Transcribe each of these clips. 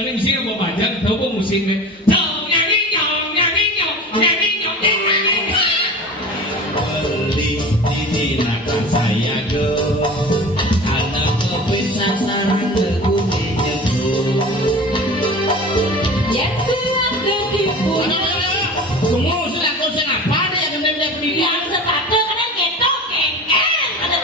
ini mesti mau bajak tahu kok musiknya. Nyong nyong nyong nyong nyong nyong beli dinakan saya ke anak kepisah sarang kekuningnya tuh. Ya siap dan tipu. Semua sudah kau apa ada yang gede-gede pendidikan? Yang sepatu karena getok kengken. Ada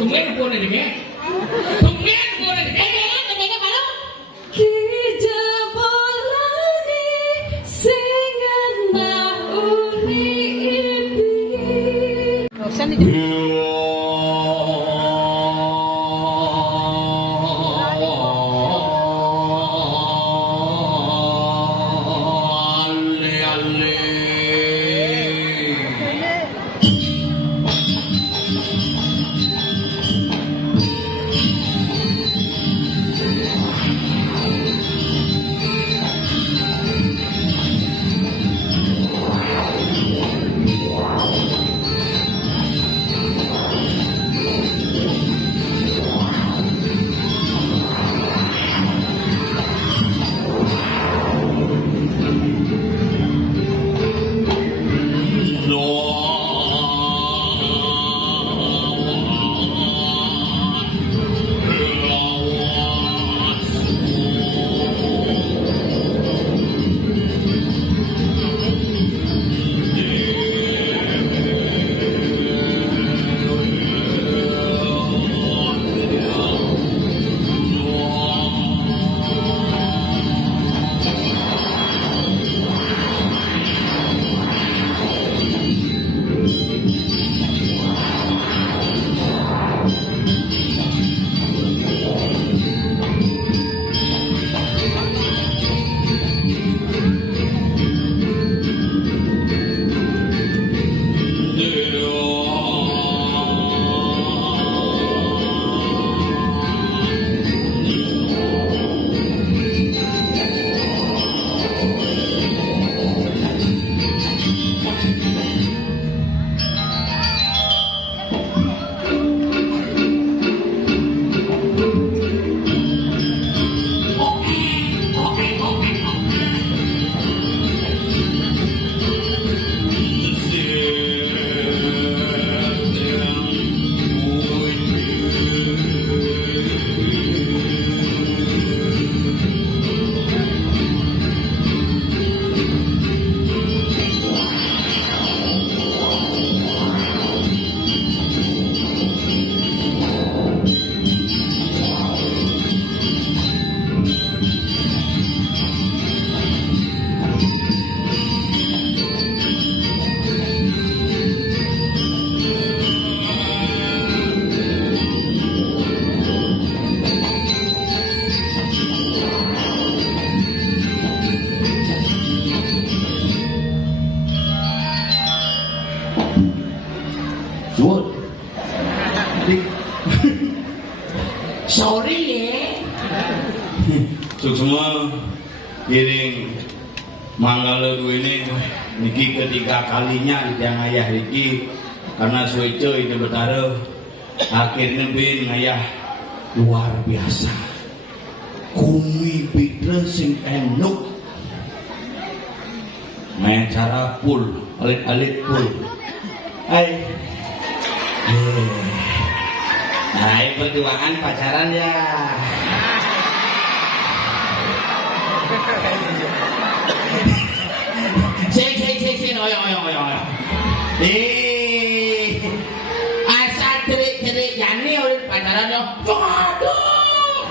Tumben apa nih deh? Tumben apa nih deh? Kayaknya malu. Kita bolani singan uli ibi. Sorry ya. Cuk semua giring manggal ini niki ketiga kalinya yang ayah Riki karena suico itu betara akhirnya bin ayah luar biasa kumi pitra sing enuk main cara pul alit-alit pul ay nah perjuangan pacaran ya Cek, oyo. Asal cerik jani oleh pacarannya. Waduh.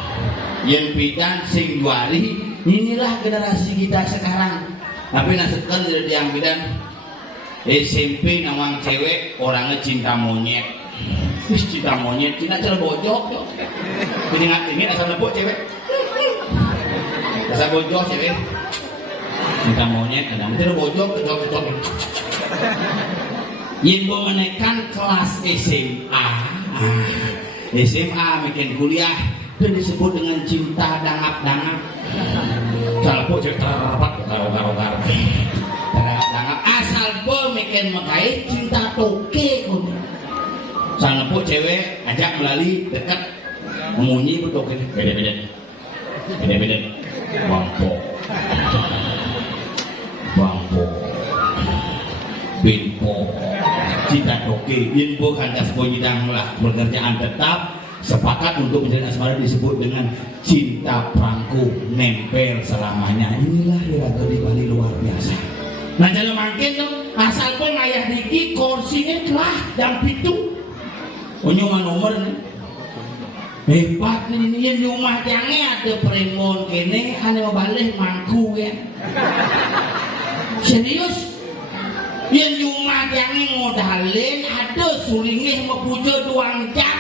Yang pidan sing duari, inilah generasi kita sekarang. Tapi nasibkan dari yang pidan SMP nawang cewek orangnya cinta monyet. Wis cinta monyet, cinta cel bojok. Ini asal nebok cewek. Asal bojok cewek. Cinta monyet kadang itu bojok kecok yang bawa menekan kelas SMA makin kuliah dan disebut dengan cinta dangap-dangap Salpo cek terpat karo asal po meken mekai cinta toke kon. Salpo cewek ajak melalui dekat mengunyi betul ke beda bangpo binpo cinta toke binpo kandas ponyidang lah pekerjaan tetap sepakat untuk menjalin asmara disebut dengan cinta perangku nempel selamanya. Inilah Ratu di Bali luar biasa. Nah jangan makin tuh asal pun ayah diki kursinya telah jam pitu punya nomor nih hebat nih yang rumah tiangnya ada premon kene ane mau balik mangku ya serius yang rumah tiangnya modalin ada sulingnya mau pujo 2 jam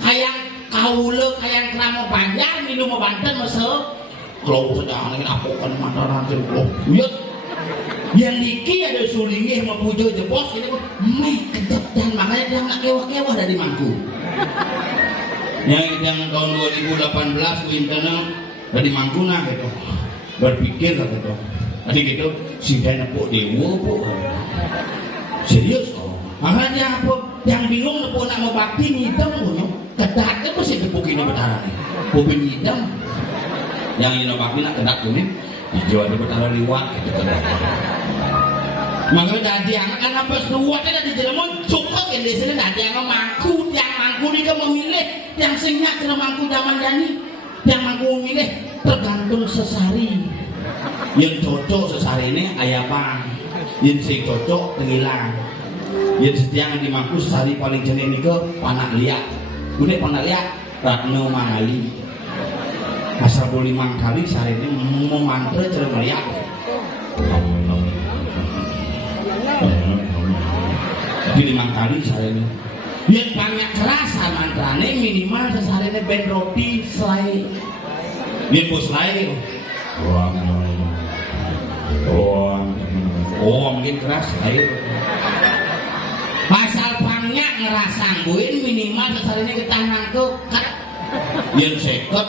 kayak kaule kayak kerama panjang minum mau banten masuk kalau sedang ingin aku kan mandaran terus lihat yang diki ada sulingnya mau pujo jebos ini kejap dan makanya dia nggak kewah-kewah dari mangku yang tahun 2018 internal dari Mangkuna gitu berpikir gitu tadi gitu si dana po dewa po serius oh makanya apa yang bingung po nak mau bakti ngidam punya kedatnya pasti tepukin betara nih po ngidam yang ini bakti nak kedak kuning jual di betara liwat gitu kedak makanya tadi anak kan apa seluat ada di Cirebon cukup yang di sini tadi anak mangku yang mangku ini kan memilih yang singa kena mangku zaman Dani yang mangku memilih tergantung sesari yang cocok sesari ini ayah bang yang sing cocok tenghilang yang setiang di mangku sesari paling jenis ini ke panak liat udah panak liat Ratno Mangali asal boleh mangkali sehari ini mau mantra cara melihat tapi 5 kali sehari ini yang banyak kerasa mantranya minimal sehari ini ben roti selai yang bos selai mungkin keras selai asal banyak ngerasa buin minimal sehari ini kita nangkep yang seket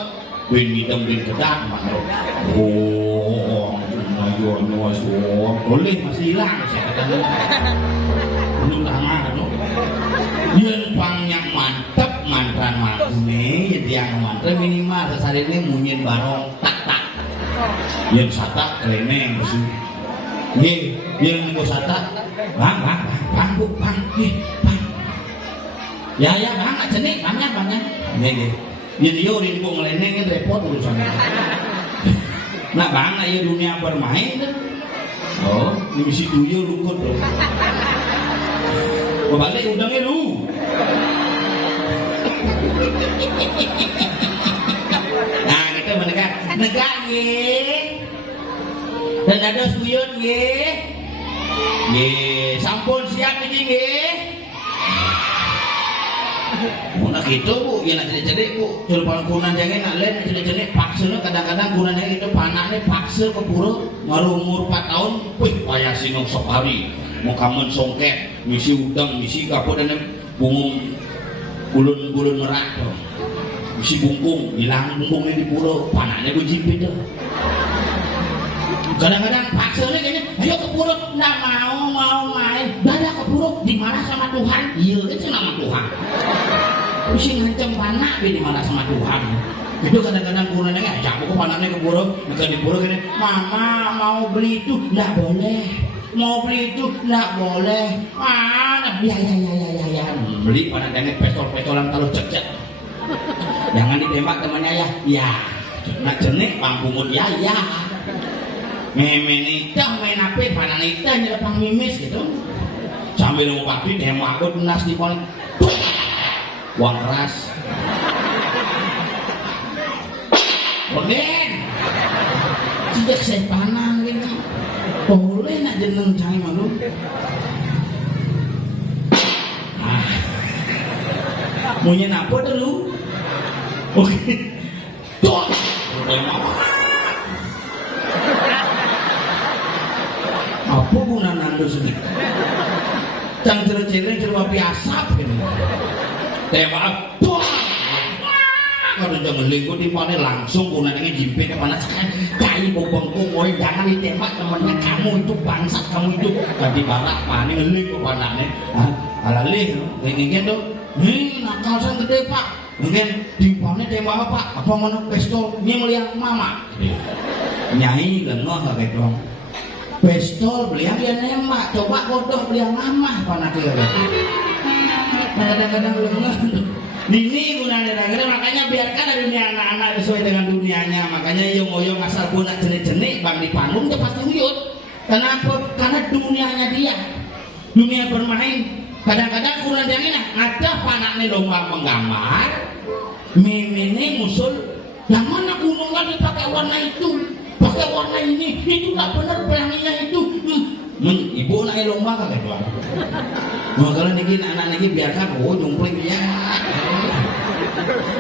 ben hitam ben kedak boleh masih hilang saya katakan belum tangan yang banyak mantep mantran makune yang mantra minimal sehari ini munyin barong tak yang sata keleneng bersih yang mau sata bang ya bang jenik banyak jadi yo ini kok ngeleneng kan repot urusannya nah bang ayo dunia bermain kan oh ini mesti tuyul lukut dong balik udangnya lu nah kita menegak ye dan ada suyun ye sampun siap ini ye nak itu bu, ya nak jadi bu, telepon kunan jangan nak lain jadi paksa kadang-kadang kunannya itu panahnya paksa ke pura, baru umur 4 tahun, wih payah sinong sehari, mau kamen songket, misi udang, misi kapur dan bungung bulun merak tuh, misi bungkung, hilang bungkungnya di pura, panahnya gue jipit tuh. Kadang-kadang paksa kayaknya, ayo ke pura, nggak mau main, dadah ke pura, dimarah sama Tuhan, iya itu nama Tuhan. Mesti ngancam panak di mana sama Tuhan. Itu kadang-kadang kunannya ngajak aku panaknya ke pura, di pura gini, mama mau beli itu, nggak boleh. Mau beli itu, nggak boleh. Mana? Ya. Beli panaknya pistol-pistolan kalau cek. Jangan ditembak temannya ya. Nak jenik pangpungut ya. Memenita main apa? Pananita nyerapang mimis gitu. Sambil mau pagi nembak aku tunas di paling. Uang keras Oden tidak saya panang gitu boleh nak jeneng cai malu maunya apa dulu oke tuh apa guna nando sedikit cang cerita-cerita cuma biasa gitu tembak kok udah ngelinggo di mana langsung gunanya jimpit kemana cai bongkong woy jangan ditembak temannya kamu itu bangsat kamu itu tadi barak mana ngeling kok panahnya alalih ngingin tuh nakal sang gede pak mungkin dimpamnya tembak apa apa mana pistol ini melihat mama nyai lengoh kayak dong pistol beliau dia nembak coba bodoh beliau mama panah kira kadang-kadang lengoh ini gunanya makanya biarkan dunia anak-anak sesuai dengan dunianya makanya oyong-oyong asal pun nak jenik-jenik bang di panggung dia pasti uyut kenapa? Karena dunianya dia dunia bermain kadang-kadang kurang yang ini ada panaknya lomba menggambar mimini musul yang mana gunung kan dipakai warna itu pakai warna ini itu gak benar pelanginya itu ibu naik lomba kan itu nah kalau ini anak ini biarkan nyumpling dia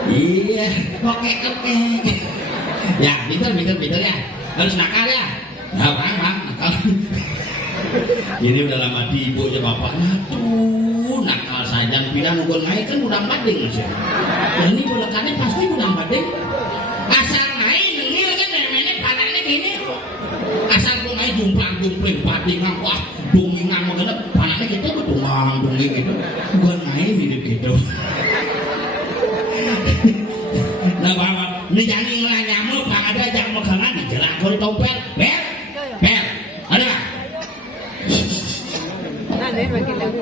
iya oke ya pinter ya harus nakal ya bang nakal ini udah lama di ibu aja bapaknya tuh nakal saja pindah nunggu naik kan udah bading aja ini bulekannya pasti udah bading asal naik nengil kan nemenya panaknya gini asal gue naik jumplang bading wah dungingan mengenai panaknya gitu gue dunging gitu gue naik mirip gitu nah bapak ini jangan ngelah nyamuk bang ada jangan megangan di jalan kalau tompel bel ada gak? Nah ini makin lagu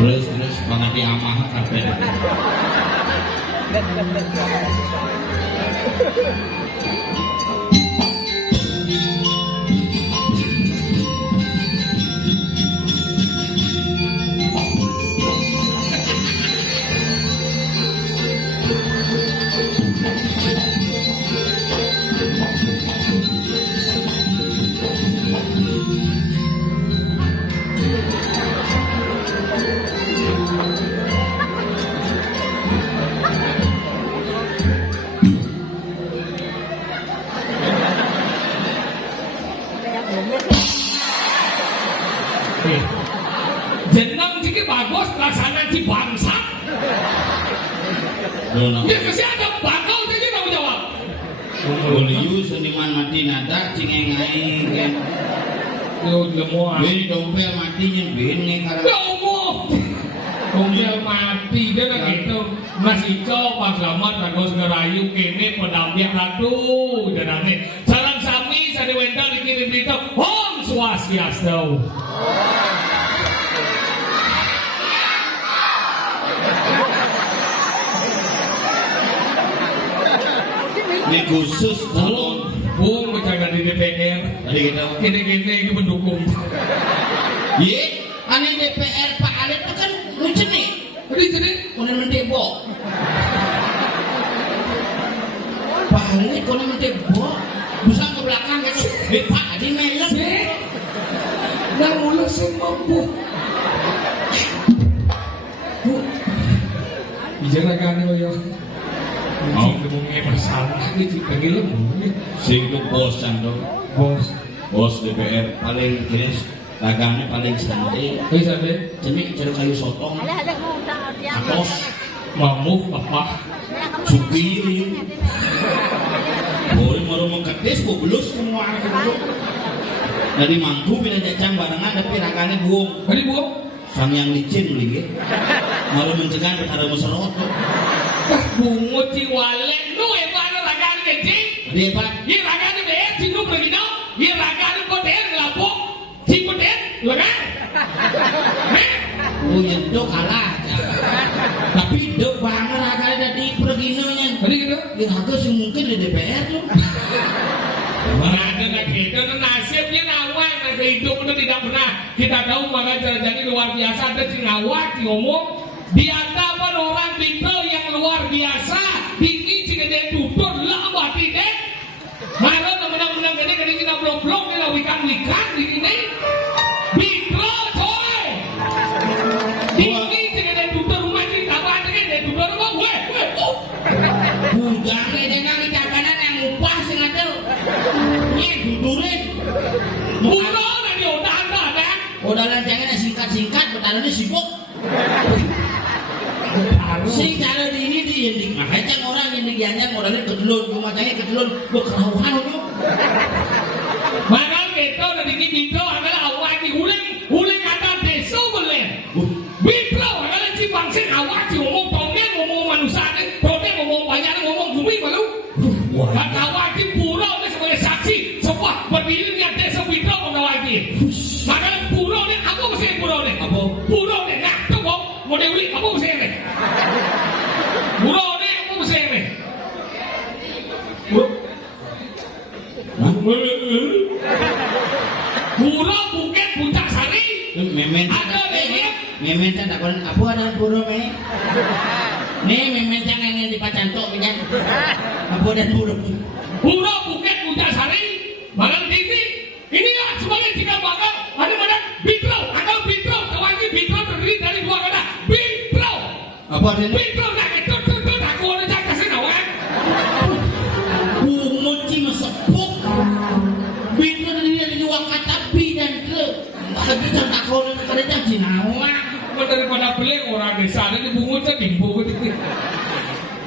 terus mengerti amah kabeh. Jeneng iki bagus laksana di bangsa. Ya kasih ada bakal jadi tanggung jawab. Uliu seniman mati nada cingeng aing kan. Yo lemoa. Ini dompel matinya bene karena Lomo. Dompel mati dia kan gitu. Mas Iko Pak Slamet kagos ngerayu kene pendamping ratu janane. Salam sami sade wendal dikirim berita. Om Swastiastu. ini khusus calon Bung berjaga di DPR. tadi kita Kene-kene ini pendukung. ye aneh DPR Pak Alif itu kan lucu nih Jadi jadi konon mendebok Pak Alif konon mendebok bisa ke belakang gitu Pak Adi melek nang mula sing mampu. Bu. Ijana kane yo. Mau ngomongnya masalah iki pengen sing itu bos candong bos DPR paling kris dagangnya paling santai Wis ade jenik jeruk kayu sotong atos mamuk apa? sugiri boleh mau mengketis belus semua itu dari mangku bila jajang barengan tapi rakannya buang Tadi Bu. sang yang licin beli mau mencegah ada muserot Bungo ci walek nu e bana ragane kecil. dia pak Ye ragane be sinu begino. Ye ragane poder lapok. Ci poder laga. oh itu kalah tapi dok banget rakannya tadi perginonya Tadi gitu. ya harga sih mungkin di DPR tuh Ada lagi itu nasibnya nawak nanti hidup itu tidak pernah kita tahu maka jadi luar biasa ada si nawak si ngomong di hadapan orang people yang luar biasa ini cigede tutur lah buat ini mana menang-menang ini kan ini blok-blok ini wikan-wikan ini people coy ini cigede tutur rumah kita apa cigede tutur rumah weh budang ini nang cabanan yang upah sing ada ini dudurin Pulau na di udahan na kan udah lancangan singkat-singkat betalannya sibuk sing cara di ini di yendik makanya orang yendik yanyak modalnya kedelun rumahnya kedelun berkerauhan itu Manal gitu dari ini bintro adalah awak di uling kata desa boleh. Bintro adalah si bangsa awak si ngomong tongeng ngomong manusia ni, tongeng ngomong banyak ngomong bumi malu. Kata awak di pulau ni sebagai saksi sebuah berdirinya desa bintro pengawal ni. Maka pulau ni apa mesti pulau ni? Apa? Pulau ni nak tu kok model ni apa mesti ni? Pulau ni apa mesti ni? Pulau Bukit Puncak Sari. memen Ada deh. memen tak kon apa ada burung nih memen jangan yang dipacantok punya apa dan burung Pulau Bukit Puncak Sari. Malam ini inilah sebagai tiga bakal ada mana Bitro atau Bitro kawan ini Bitro terdiri dari dua kata Bitro apa dan Bitro nak itu aku ada jaga senawan bunguci mesepuk bintu dari dua kata bi dan ke habis tak kau nak kerja cinawa daripada beli orang desa ini bungusnya dimbu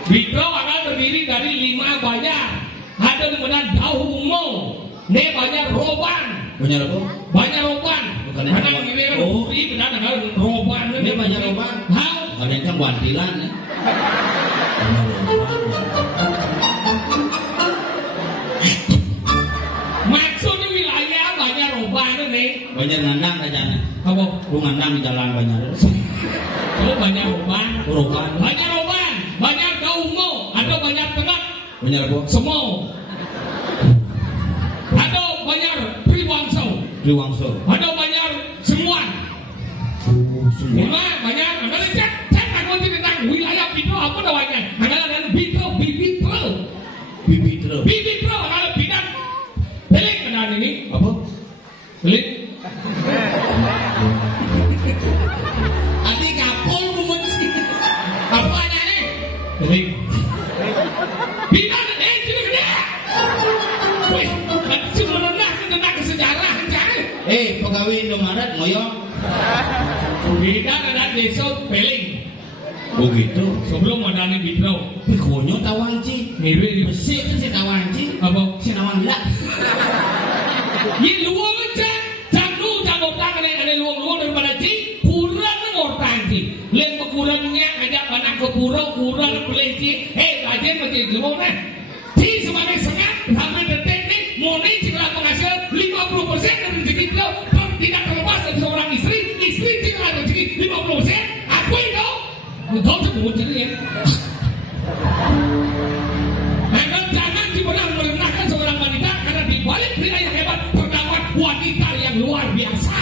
Bitro akan terdiri dari 5 banyak ada di mana Daumo ne banyak roban punya apa banyak roban Bukan karena yang- ini kan Oh. bukti benar dengan roban Ini banyak roban. hal ada yang kan wantilan ya maksudnya wilayah banyak roban nih banyak ngandang kajana apa lu ngandang di jalan banyak oh banyak roban roban banyak Daumo atau banyak tengah banyak apa semua atau banyak Triwangso Triwangso atau banyak semuan semua banyak karena cek takut tentang wilayah Bitro apa namanya karena Bitro bibit terus Bitro kalau bidang pelik benar ini apa pelik nanti kapul bumensi apa nih pelik bidang jadi gede wih cuma tentang sejarah cari pegawai Indomaret ngoyong bidang ada desa peling Oh gitu. Sebelum madani bitro. Konyo tawanci. Mirip Besi kan si tawanci. apa? Si nawangila. Yi luang aja. Jangan jangan tangan ada luang daripada ci. Kurang ngortan ci. Lain kurangnya ajak anak ke kurang beli ci. Kajian macam gimana? Nah. Ci sebagai sengat sampai detik ini Moni jika menghasil 50% dari rezeki beliau tidak terlepas dari seorang istri jika rezeki 50%. Aku itu kau sebut jadi ya. Agar jangan pernah merendahkan seorang wanita karena di balik pria yang hebat terdapat wanita yang luar biasa.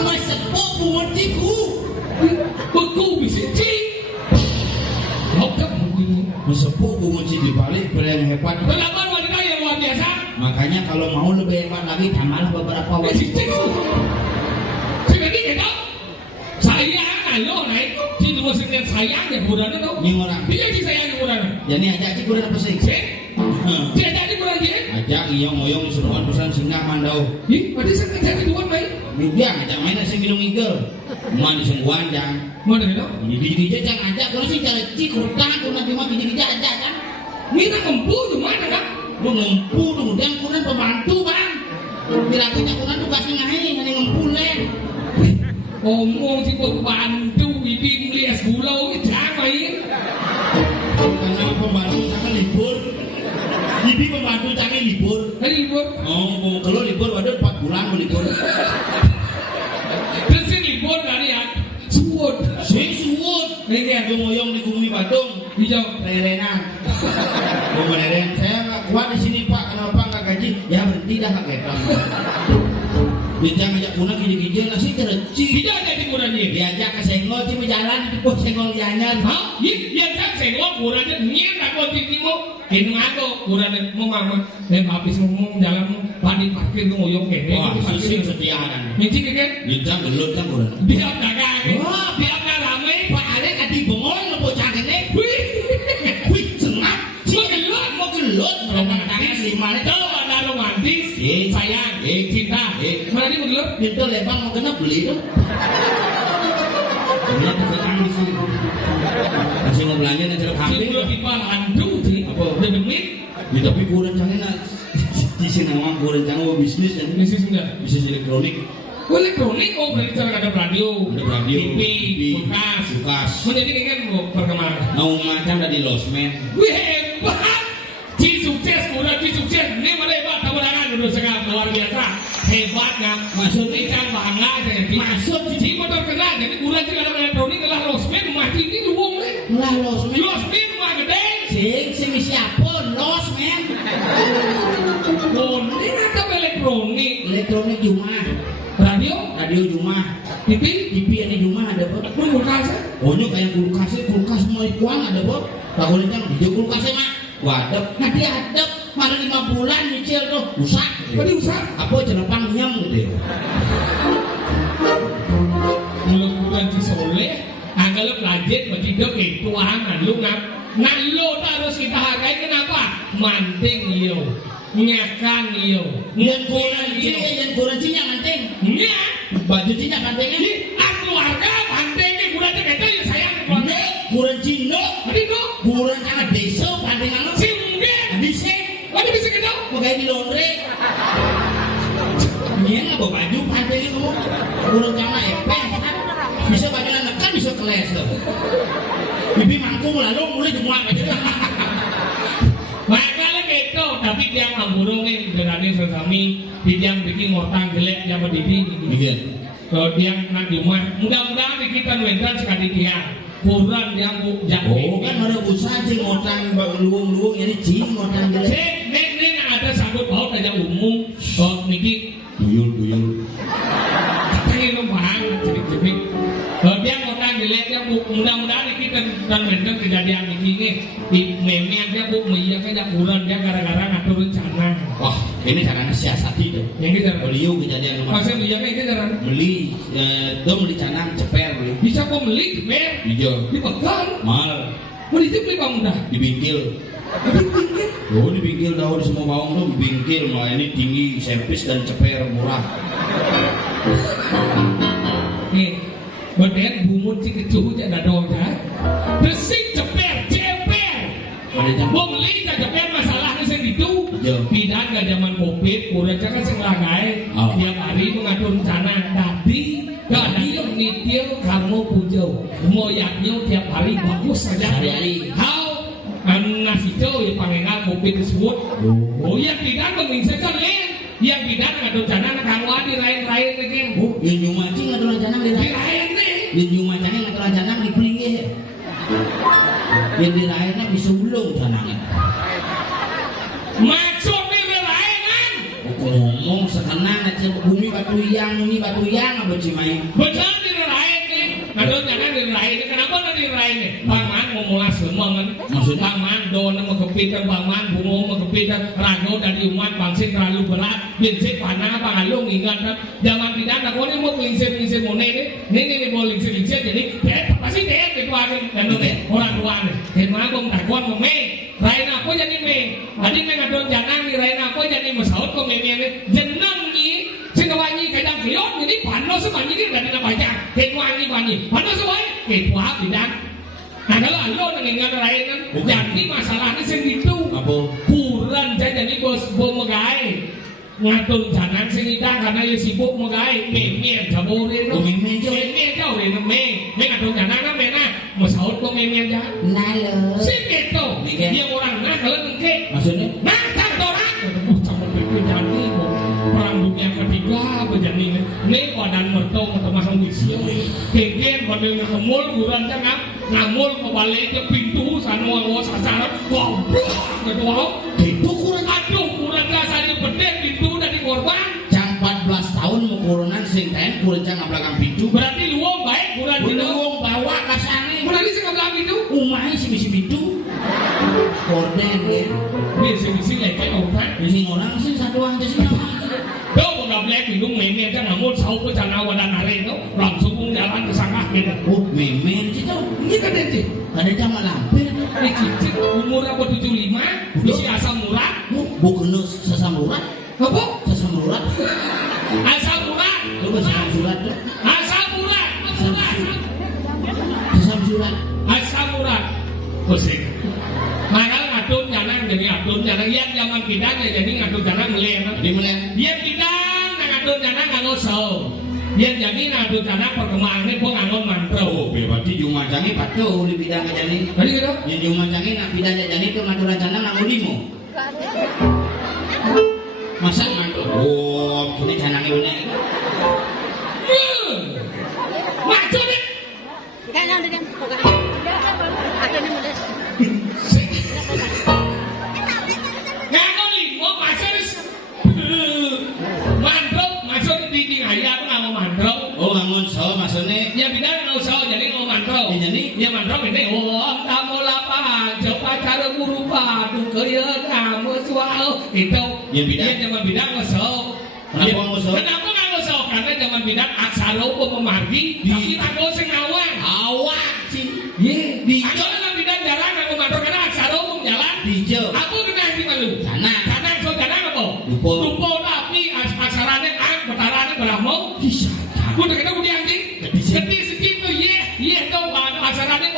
Masepok buatiku. Beku bisa ci. Kau tak mungkin. Masepok buati di balik pria yang hebat. Terdapat wanita yang luar biasa. Makanya kalau mau lebih hebat lagi tambahlah beberapa wanita. Jadi kita sayang ayo naik. Ci dua sekian sayang ya bulan itu. Ini orang. Dia ci sayang bulan. Jadi ajak ci kurang apa sih? Dia jadi bulan dia. Ajak iyong oyong suruhan pesan singgah mandau. Ih, berarti saya jadi dua baik. Dia ngajak main nasi minum igel. Mana disengguan jang. Mana itu? Gigi-gigi jangan ajak kalau sih cara ci kurang kurang cuma gigi-gigi ajak kan. Kita kempu di mana kan? Lu ngempu dong, dia kurang pembantu bang. Bila kita kurang tuh kasih ngahin, ada ngempu leh. Ngomong si pembantu ini melihat gulau itu main. Karena pembantu jangan libur. Ibi pembantu jangan libur. Libur. Oh, kalau libur waduh 4 bulan mau libur. Terus libur dari ya. Suwut. Suwut. Ini yang ngoyong di Bumi Badung. Hijau. Lerenan. Mau leren. Saya nggak kuat di sini Pak. Kenapa nggak gaji? Ya berhenti dah kak Ketan. Dia ngajak pulang gigi-gigi nasi terci. Hijau jadi kurangnya. Diajak ke senggol cuma jalan itu kok senggol nyanyar. Hah? Iya kan senggol kurangnya nyen aku titimu. Ini aku kurangnya mau mama. Habis ngomong jalan padi parkir ngoyong kene. Wah, sisi setiaan. Minci kan? Bintang gelut kan kurang. Biar dagang. Wah, biar rame. Pak Alek adi bengol lo bocah kene. Wih, sengat. Mau gelut. Berapa tangan 5 itu ada romantis. Sayang. Cinta. Mana dia mau gelut? Pintu lebang mau kena beli tuh. Dia tersekan di sini. Masih mau belanja nanti lo kambing. Sebelum pipa hantu sih. Apa? Udah demit. Ya tapi kurang jangan di sini memang kurang jangan bisnis dan Bisnis enggak? bisnis elektronik. Elektronik berarti cara ada radio, TV, kulkas. Menjadi kan mau perkembangan. Mau macam dari losmen. Wih hebat. Ci sukses, udah ci sukses. Ini mana hebat, tabarangan udah sekali luar biasa. Hebatnya. Maksudnya ikan bangga jadi. Maksud ci motor kenal. Jadi udah juga ada elektronik adalah losmen mati ini luang deh. Lah losmen. Losmen mah gede. Sing siapa losmen? Ini ada elektronik. Elektronik rumah. Radio rumah. TV ini rumah ada apa? kulkas. Oh ini kayak kulkas mau ikuan ada apa? Tak boleh jangan di kulkasnya mak. Wadep, nanti adep, mana 5 bulan nyicil tuh, usah. Tadi usah. Apa jenepang nyam gitu. Mulut bukan si soleh, agak lo lanjut bagi dok itu lu nah lo harus kita hargai kenapa? Manting yo, nyakan yo, Yang kuranci manting. Nya, Baju cinya mantingnya. keluarga mantingnya bulan kita ya sayang keluarga. Kuranci no. Tadi dok, Kuranci anak desa mantingan lo. si mungkin, Bisa. tadi bisa kita. Pakai di laundry. Dia nggak bawa baju mantingnya kamu. Kuranci anak epeng. Bisa baju nekan bisa keles tuh. Bibi mangkung lalu mulai jemuak aja. Makanya gitu, tapi dia ngaburungin berani sesami, dia bikin ngotang jelek dia berdiri. Bikin. Kalau dia nak di rumah, mudah-mudahan kita nuentran sekali dia kurang dia bu jago. Oh kan ada usaha sih ngotang luung-luung ini cing ngotang jelek. Cek, nek ada sanggup paut aja umum. Oh niki Duyul. ini numpang cerik-cerik. Kalau dia ngotang jelek dia bu, mudah-mudahan kita nuentran kejadian ini di memang dia bu menyiapkan dia kurang dia gara-gara ngatur rencana. Wah ini caranya siasati tuh. Yang kita Beliau kejadian rumah. masa menyiapkan itu jarang. Beli dom di canang ceper beli. Bisa kok beli ber Hijau. dipegang. Mal Beli itu beli bang mudah. dibingkil. Oh dibingkil tahu di semua bawang tuh dibingkil. Nah ini tinggi servis dan ceper murah. Nih, beden bumut si kecuh aja ada dong ya. Desik ceper. Bung li ceper masalahnya saya gitu. Tidak nggak zaman covid, kurang jangan sengagai. Tiap hari mengatur rencana. Tadi yang nitil kamu pujo, moyaknya tiap hari bagus saja. Kau nasi jauh ya pangenal covid tersebut. Oh yang tidak menginginkan lain. Yang tidak ngatur rencana kamu di lain-lain lagi. Oh, yang nyumaci ngatur rencana di lain nih. Yang nyumacanya ngatur rencana di pelinggih. Yang di lainnya bisa ulung sananya. Maksud di lain. Ngomong sekenang aja bumi batu yang apa cimai. Betul di lain nih. Ngatur rencana di lain. Kenapa di lain nih? Paman mau mulai semua kan. Maksudnya paman don mau kepitan paman bungo mau kepitan rago dari umat bangsa terlalu berat. Binsik panah pangalung ingat kan. Zaman tidak ada kau ni mau lingsir mone ni mau lingsir jadi pasti dia ketuanin dan orang tua nih. Kenapa bom takwan mau Rain aku jadi adik ngatur jangan ni rain aku jadi masaut kau jenang ni segawanyi kadang kiot jadi panos semuanya ni dah nak baca ketuanyi panos semua ketua bidang. Nah kalau alo dengan rain kan jadi masalahnya segitu. Kurang jadi bos megai. Ngatur jangan singita karena ya sibuk megai memien jaborin no memien jauh ni ngatur jangan kan mena masaut kau memien jangan nalo segitu dia orang nak kalau engke maksudnya nak tak orang sama jadi perang dunia ketiga berjani ni badan mertong atau masang wisyo kegen badan kemul kurang jangan ngamul kebalik ke pintu sanua ngos sasaran goblok ketua itu kurang rasanya bedek pintu dari korban jam 14 tahun mau kurunan sing ten kurang jangan belakang pintu berarti luang baik kurang luang bawa kasane berarti sing belakang pintu umai si misi pintu korden ya dia sing leke orang sing orang sing satu aja sih nama đâu một đập lek pintu meme jangan ngamul sau ke sana wadan hari itu langsung jalan ke sana gitu meme itu ini kan itu ada jam lampir ini cicit umur apa 75 isi asam urat bukan sesam urat apa? sesam urat Asam urat lu sesam surat tuh asam urat sesam surat asam urat pusing makanya ngatur jangan jadi ngatur jangan yang zaman kita jadi ngatur jangan melihat jadi melihat dia kita ngatur jangan nganggo sau dia jadi ngatur jangan perkembangan ini pun nganggo mantra berarti jumacangi patuh di bidang jadi tadi gitu yang jumacangi nak bidang jadi itu ngatur rencana nganggo limo masa ngatur ini canangnya bener maksudnya Ganyan. Ato ni mo des. nganggo limo maksudnya mantrok maksudnya di ayah aku nganggo mantrok ngangon so maksudnya ya bidang nganggo sau jadi nganggo mantrok jadi ya mantrok ini om tamu lapang coba cara berupa tukeun kamu suau itu ya bidang zaman bidang nganggo sau kenapa nganggo sau kenapa nganggo sau karena zaman bidang aksara upo memargi tapi nganggo sing awak sih ye di kalau bidang jalan nganggo mantrok karena aksara upo jalan dijo aku kena di malu sana so jalan apa lupa tapi aksarane betarane beramo bisa udah kena budi anjing gede segitu ye tuh aksarane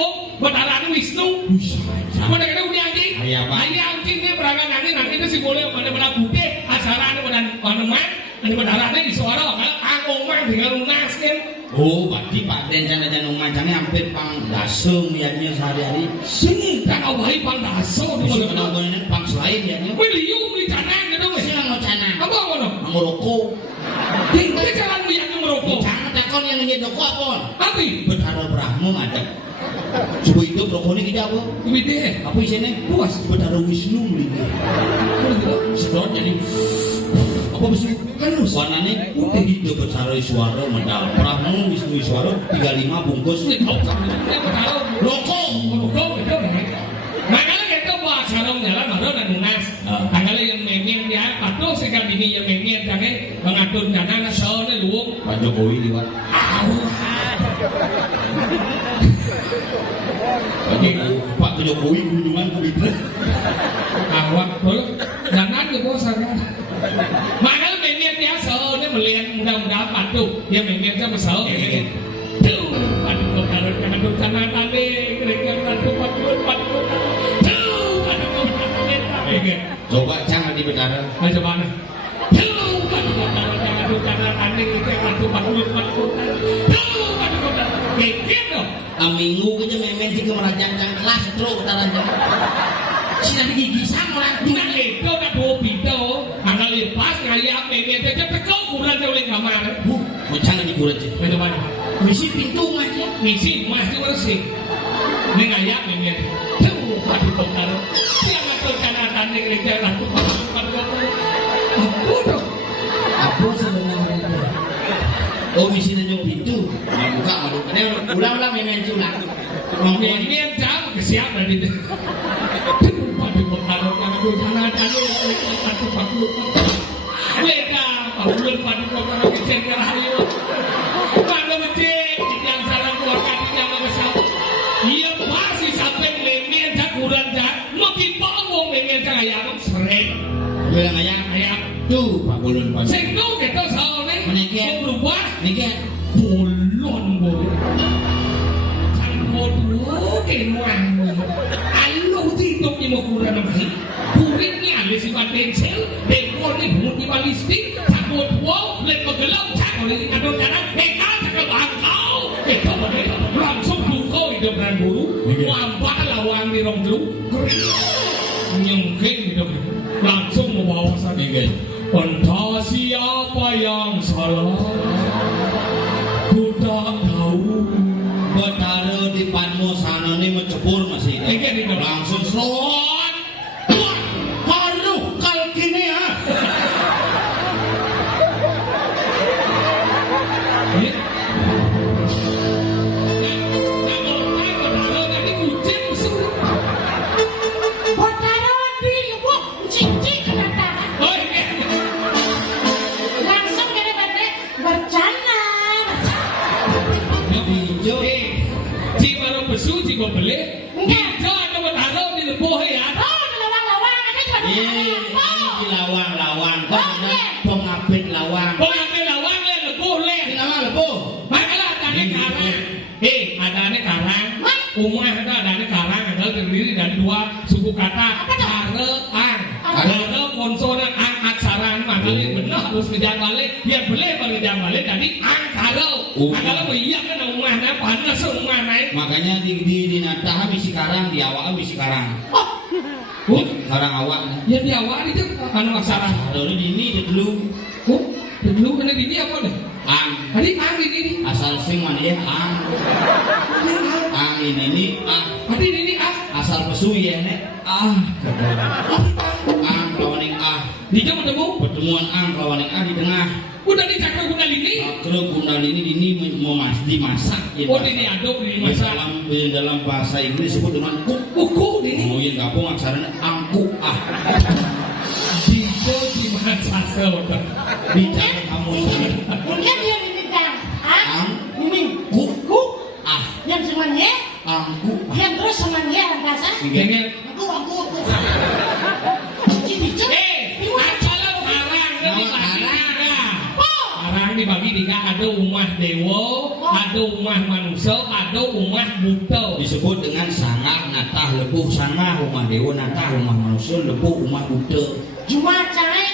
betarane Wisnu udah kena budi anjing ayah anjing ini berangan nanti itu si boleh pada bude aksarane pada man ada betarane di suara kalau mang tinggal lunas kan berarti Pak Den jangan umacangnya hampir pang dasung liatnya sehari-hari sini kan awalnya pang daso bisa kenal ini pang selain ya liu beli canang gitu sih nggak mau canang apa ngono ngerokok ini jalan liat ngerokok jangan takon yang ingin rokok apa tapi betara Brahmo ada coba itu rokoknya kita apa gede apa isinya puas betara Wisnu beli sedot jadi apa maksudnya kan warnanya putih itu betara suara medal Brahmo Wisnu suara 35 bungkus rokok itu makanya kita buat sarung jalan baru dan lunas makanya yang mengen dia patuh sekali ini yang mengen jangan mengatur dana soalnya luang Pak Jokowi liwat Pak Jokowi kunjungan ke Bidra awak jangan ke bos makanya mengen dia soalnya melihat mudah-mudahan patuh tuh ya memen sama sao. Tuh, aduh kau taruh jangan bencana tadi, mereka ratu patut. Tuh, aduh kau taruh. Coba jangan di betara. Macam mana? Tuh, aduh kau taruh jangan bencana tadi, mereka ratu patut. Tuh, aduh kau taruh. Kayak dong. Minggu aja memen sih kemerajang kelas terus betara aja. Sina gigi sama lah. Nang itu udah dua pintu, anggal lepas ngayak memen aja tekau kurang jauh lagi kamar. Jangan di kuret. Macam mana? Misi pintu mas ya. Misi masih bersih. Ini ngayak memen. Tuh, aduh kau taruh. Jangan bencana tadi, mereka ratu patut. Apa dong? Apa sebenarnya? Oh misi nanya pintu. Buka malu. Ulang memen ulang. Memen jam kesiapan itu. Waduh, pengaruh yang aduh tanah tadi satu pakul. Beda, pakul pada pengaruh kecil kerayu. Pada becek, yang salah keluarga tidak mengesal. Ia pasti sampai memen jaguran jak, makin bangun memen jak ayam sering. Bilang ayam tuh pakulun pada. Sengkau kita soalnya. Meneket. Berubah. Neket. Bolon boleh. Bodoh kenuang alu tidur di mukuran lagi puritnya ada sifat pensel dekor ni bunut di balistik takut wow lepas gelap cakap oleh kadang kadang mereka cakap bangkau kita boleh langsung bukau hidup dan bulu wabah lawan di rong dulu nyengking hidup langsung membawa sana entah siapa yang salah ku tak tahu. Betara di panmu sana ni mencepur masih. Langsung slot. Haruh kal kini ah. Suci kau beli? Enggak. Kau ada bertaruh di lebuh ya? Oh, lawang-lawang. Ada cuma Ini lawang-lawang. Kau ada pengapit lawang. Pengapit lawang le lebuh le. Ini nama lebuh. Makalah adanya karang. Adanya karang. Umah itu adanya karang. Ada terdiri dari dua suku kata. Kareang. Ada konsonan ang aksaran. Makanya benar harus ngejam balik. Biar boleh ngejam balik. Jadi ang karau. Kalau iya kan umahnya panas umah naik. Makanya di natah misi karang, di awak misi karang. Karang awak. Ya di awak itu anu aksara. Lalu di ini dulu. Dulu kena di ini apa nih? Ang. Tadi ang ini. Asal sing mana ya ang. Ang ini ang. Tadi ini ang. Asal pesu ya nek. Ang kawaning Dia bertemu. Pertemuan ang kawaning di tengah. Udah dicakar guna ini. Kalau guna ini dimasak. Oh ini aduk dimasak. Dalam bahasa Inggris disebut dengan kuku ini. Oh yang gabung aksaranya angku Itu dimasak sebetul. Bicara kamu mungkin dia diminta ini kuku yang semuanya angku yang terus semuanya rasa Dengan aku ini acara karang dibagi tiga, ada umah dewa, ada umah manusia, ada umah buta. Disebut dengan sangar, natah, lebuh sangar, umah dewa, natah, umah manusia, lebuh, umah buta. Cuma cari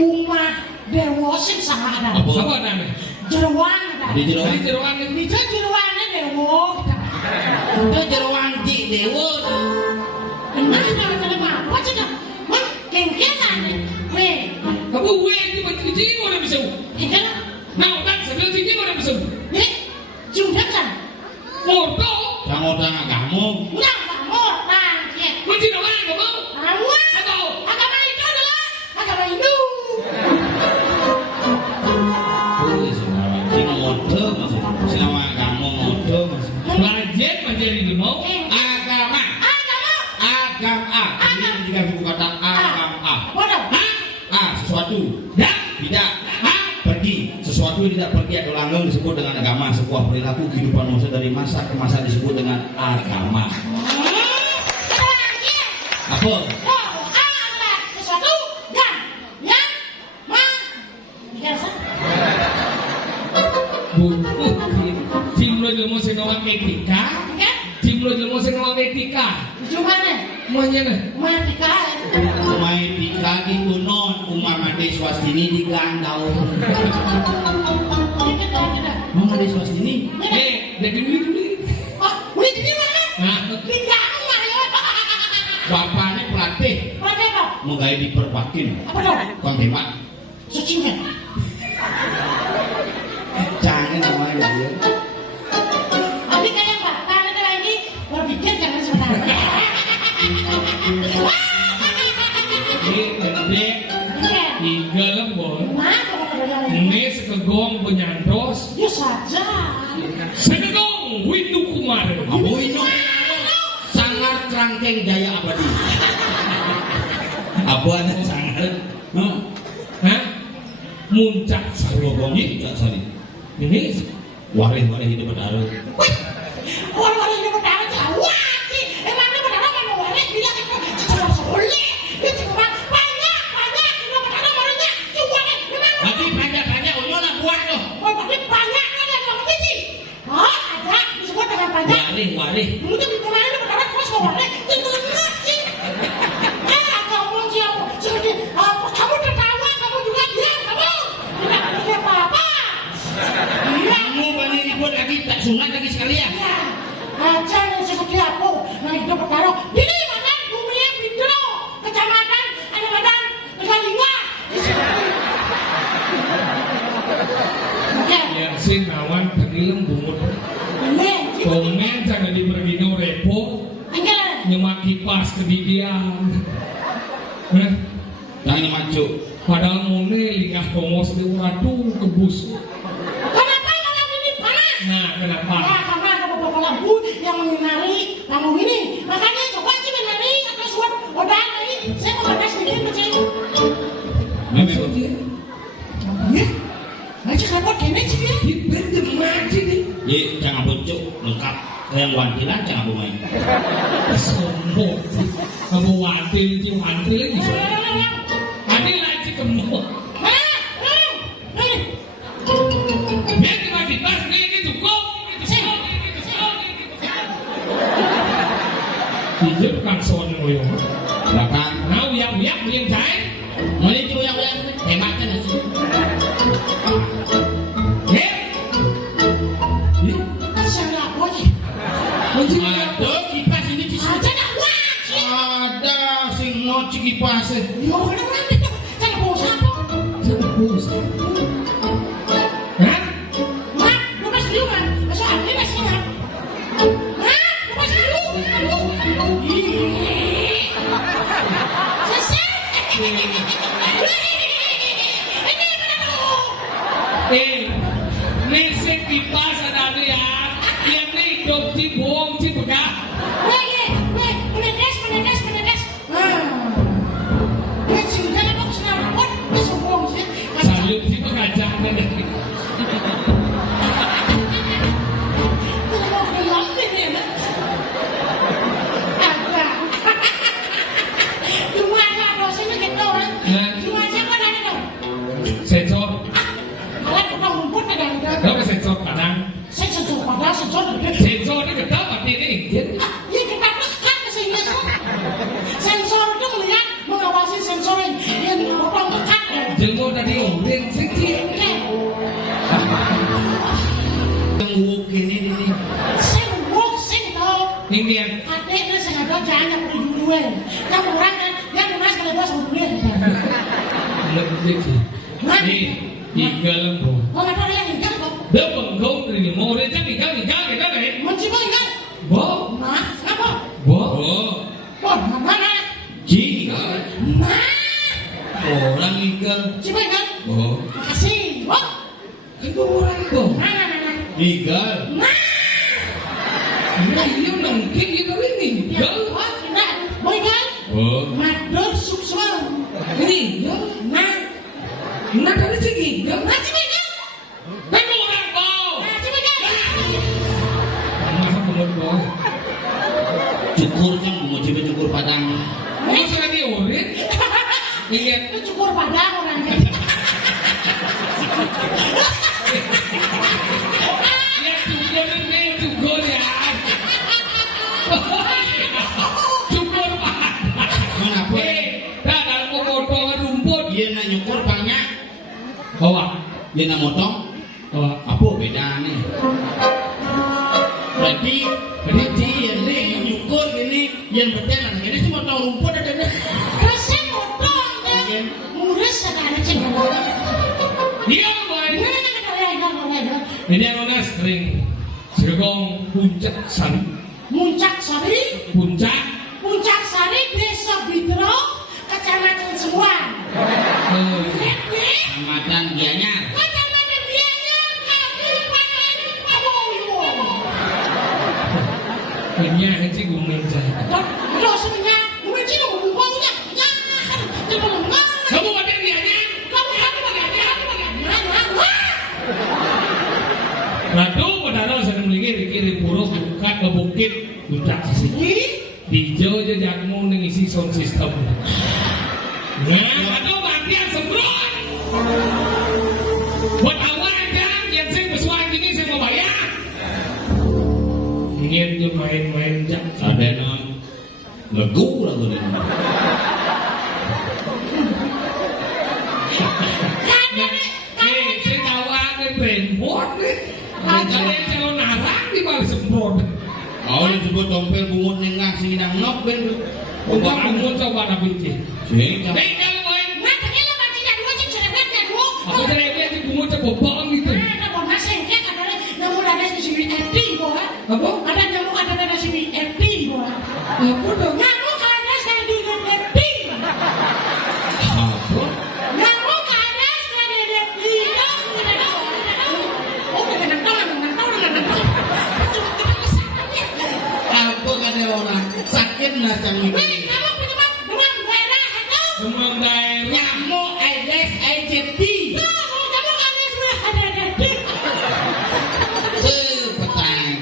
umah dewa sing sama ada. Apa namanya? Jeruan ada. Di jeruan Di jeruannya dewa. itu jeruan di dewa. Benar nama apa sih kan? Kengkenan nih. Kamu itu macam cincin orang bisa. Ikan. Nah, kan sebelum cincin orang bisa. Sudah kan? Moto. Jangan orang agama. Enggak mau. Macam orang agama. Agama itu adalah agama Hindu. Sina mode masih. Sina agama mode masih. Belajar menjadi demo. Agama. Ini jika buku kata agama. Sesuatu. Tidak. Pergi. Sesuatu yang tidak pergi atau langgeng disebut dengan agama. Sebuah perilaku kehidupan manusia dari masa ke masa disebut dengan agama. Apa? Sesuatu yang Jimlo jelmo sing ngomong etika. Jimlo jelmo sing ngomong etika. Cuma nih, Manyana. Matika. Etika itu non Umar Made Swastini di Gandau. Mama Made Swastini. Jadi beli. Oh, beli di mana? Nah, Di rumah ya. Bapaknya pelatih Mana dong? mau gaya diperbakin. Apa dong? Kontemak. Sucinya. Jangan namanya dia. Tapi kayak bapak ada lagi berpikir jangan sebenarnya. Gede. Tiga lembon. Nah, kalau ada Ini sekegong penyantos. ya saja. Sekegong Windu Kumar. Abu ini sangar kerangkeng jaya abadi. Abu ada sangar. Hah? Muncak Sarwogong tidak sorry. Ini Warih hidup berdarah. Orang-orang yang berdarah Jawa sih. Emangnya berdarah mana orang bilang itu cuma soleh. Dia cuma banyak yang berdarah warnanya cuma memang. Tapi banyak unyu lah buah tuh. Oh, tapi banyak kan yang seperti ini. Oh, ada disebut dengan banyak. Warih. Dulu tuh di mana itu berdarah terus ke warna. Itu sih. Ngomong siapa? Jadi kamu tertawa, kamu juga diam, kamu. Tidak ada apa-apa. Kamu bani ribut lagi tak sunat lagi sekalian. Ya, aja yang seperti aku. Nah, itu perkara. Ini mana bumi Bidro, kecamatan, ada badan, Tegalingga. Oke. yang sinawan tengilem bumut. Ini. Komen jangan dipergino repo. Enggak. Nyemak kipas kedidian. Nah, Jangan maju. padahal mone lingah komos di uratu kebus. Kenapa malam ini panas? Nah, kenapa? Ya, karena ada beberapa lagu yang menyinari lagu ini. Makanya coba sih menari atau suat udah ini. Saya mau ada sedikit kecil. Maksud dia? Ya, aja kenapa kene sih dia? Dipendem aja nih. Ye, jangan bocok lengkap. Yang wantilan jangan bermain. Sombong. Kamu wantil itu wantil lagi. Ada lagi kemuk. Biar kita kipas ini cukup. Hijau kan son ngoyo. Belakang. Nah, uyak cai. Mau itu yang hematnya nasi. Saya apa sih? Ada kipas ini di sini. Aja nak wajib. Ada sing ngoci kipas. Yo, kenapa itu? Saya mau siapa? Hah? Mak, lu masih di rumah? Masuk angin masih ya? Mak, lu masih di rumah? Selesai. Nisik kipas ada dia. Yang ini hidup cibung cibegah. Menetes. Ya, sehingga aku kesenang pun, dia sombong sih. Sayup cibegah jangan. Sensor. Đó là sensor khả năng. Sensor ini kita mati ini. Sensor itu melihat mengawasi sensor yang dipotong dekat. Jenggot tadi obeng sedikit. Yang wuk ini. Sengwok sing tau. Ini yang Adeknya sing ada jangan pergi duluan. Yang orang kan, yang mas kalau bos duluan. lebih sih. Ini tiga lembu. Kau nggak tahu yang ikan kok? Dia penggong ini mau dia jadi ikan kita nih. Mencium ikan. Bo, Nah, apa? bo. Wah, mana? Ji. Nah, Orang ikan. cium ikan. Oh. Makasih. Wah, Itu orang tuh. nah. Ikan. Nah, Nah dia nongking gitu ini. ya, wah, nah, mau ikan? Oh. Mador suksma. Ini ya. Nah, Nah dari segi. nah, cium ikan. Kan orang bau. Nah, cium ikan. Masa pengen bau. Cukur kan mau coba cukur padang. Masa lagi urin. Ingat. Itu cukur padang orangnya. Bawa. Dia nak motong. Bawa. Apa bedanya? Berarti ini nyukur ini yang berjalan ini cuma motong rumput ada nih. Rasa motong deh. Murus ada cendol. Iya, boy. Ini yang mana sering Sergong Puncak Sari. Muncak Sari. Puncak Sari Desa Bidro, Kecamatan Semuan. Kecamatan Gianyar. Kecamatan Gianyar, Kabupaten Paboyo. Ini aja gue menjadi. Lo sebenarnya, gue cina gue ngomongnya, Kamu ada Gianyar? Ratu padahal saya memiliki kiri buruk buka ke bukit Puncak Sari. Di Jawa aja jamu ngisi sound system. Nah, aduh bantian semprot. Buat awal aja, yang saya bersuara gini saya mau bayar. Ingin tuh main-main jak. Ada no legu lah tuh dia. Saya tahu ada brandboard nih. Ada calon narang di bawah semprot. Kau disebut dompel bungut nengah sini dah nok ben. Untuk bungut coba nak bincang. Sini. Tinggal main. Nah, ternyata mati dan gue cek cerebet dan gue. Aku ternyata di bungut coba bohong gitu. Ada bonus sengkek ada namun ada di sini acting gue. Apa? Ada namun ada di sini acting gue. Apa dong? Namun ada sekali di acting. Apa? Namun ada sekali di acting. Oh, dengan tahu. Apa kata orang sakit nak cami. Demam daerah. Nyamuk Aedes aegypti. Petang.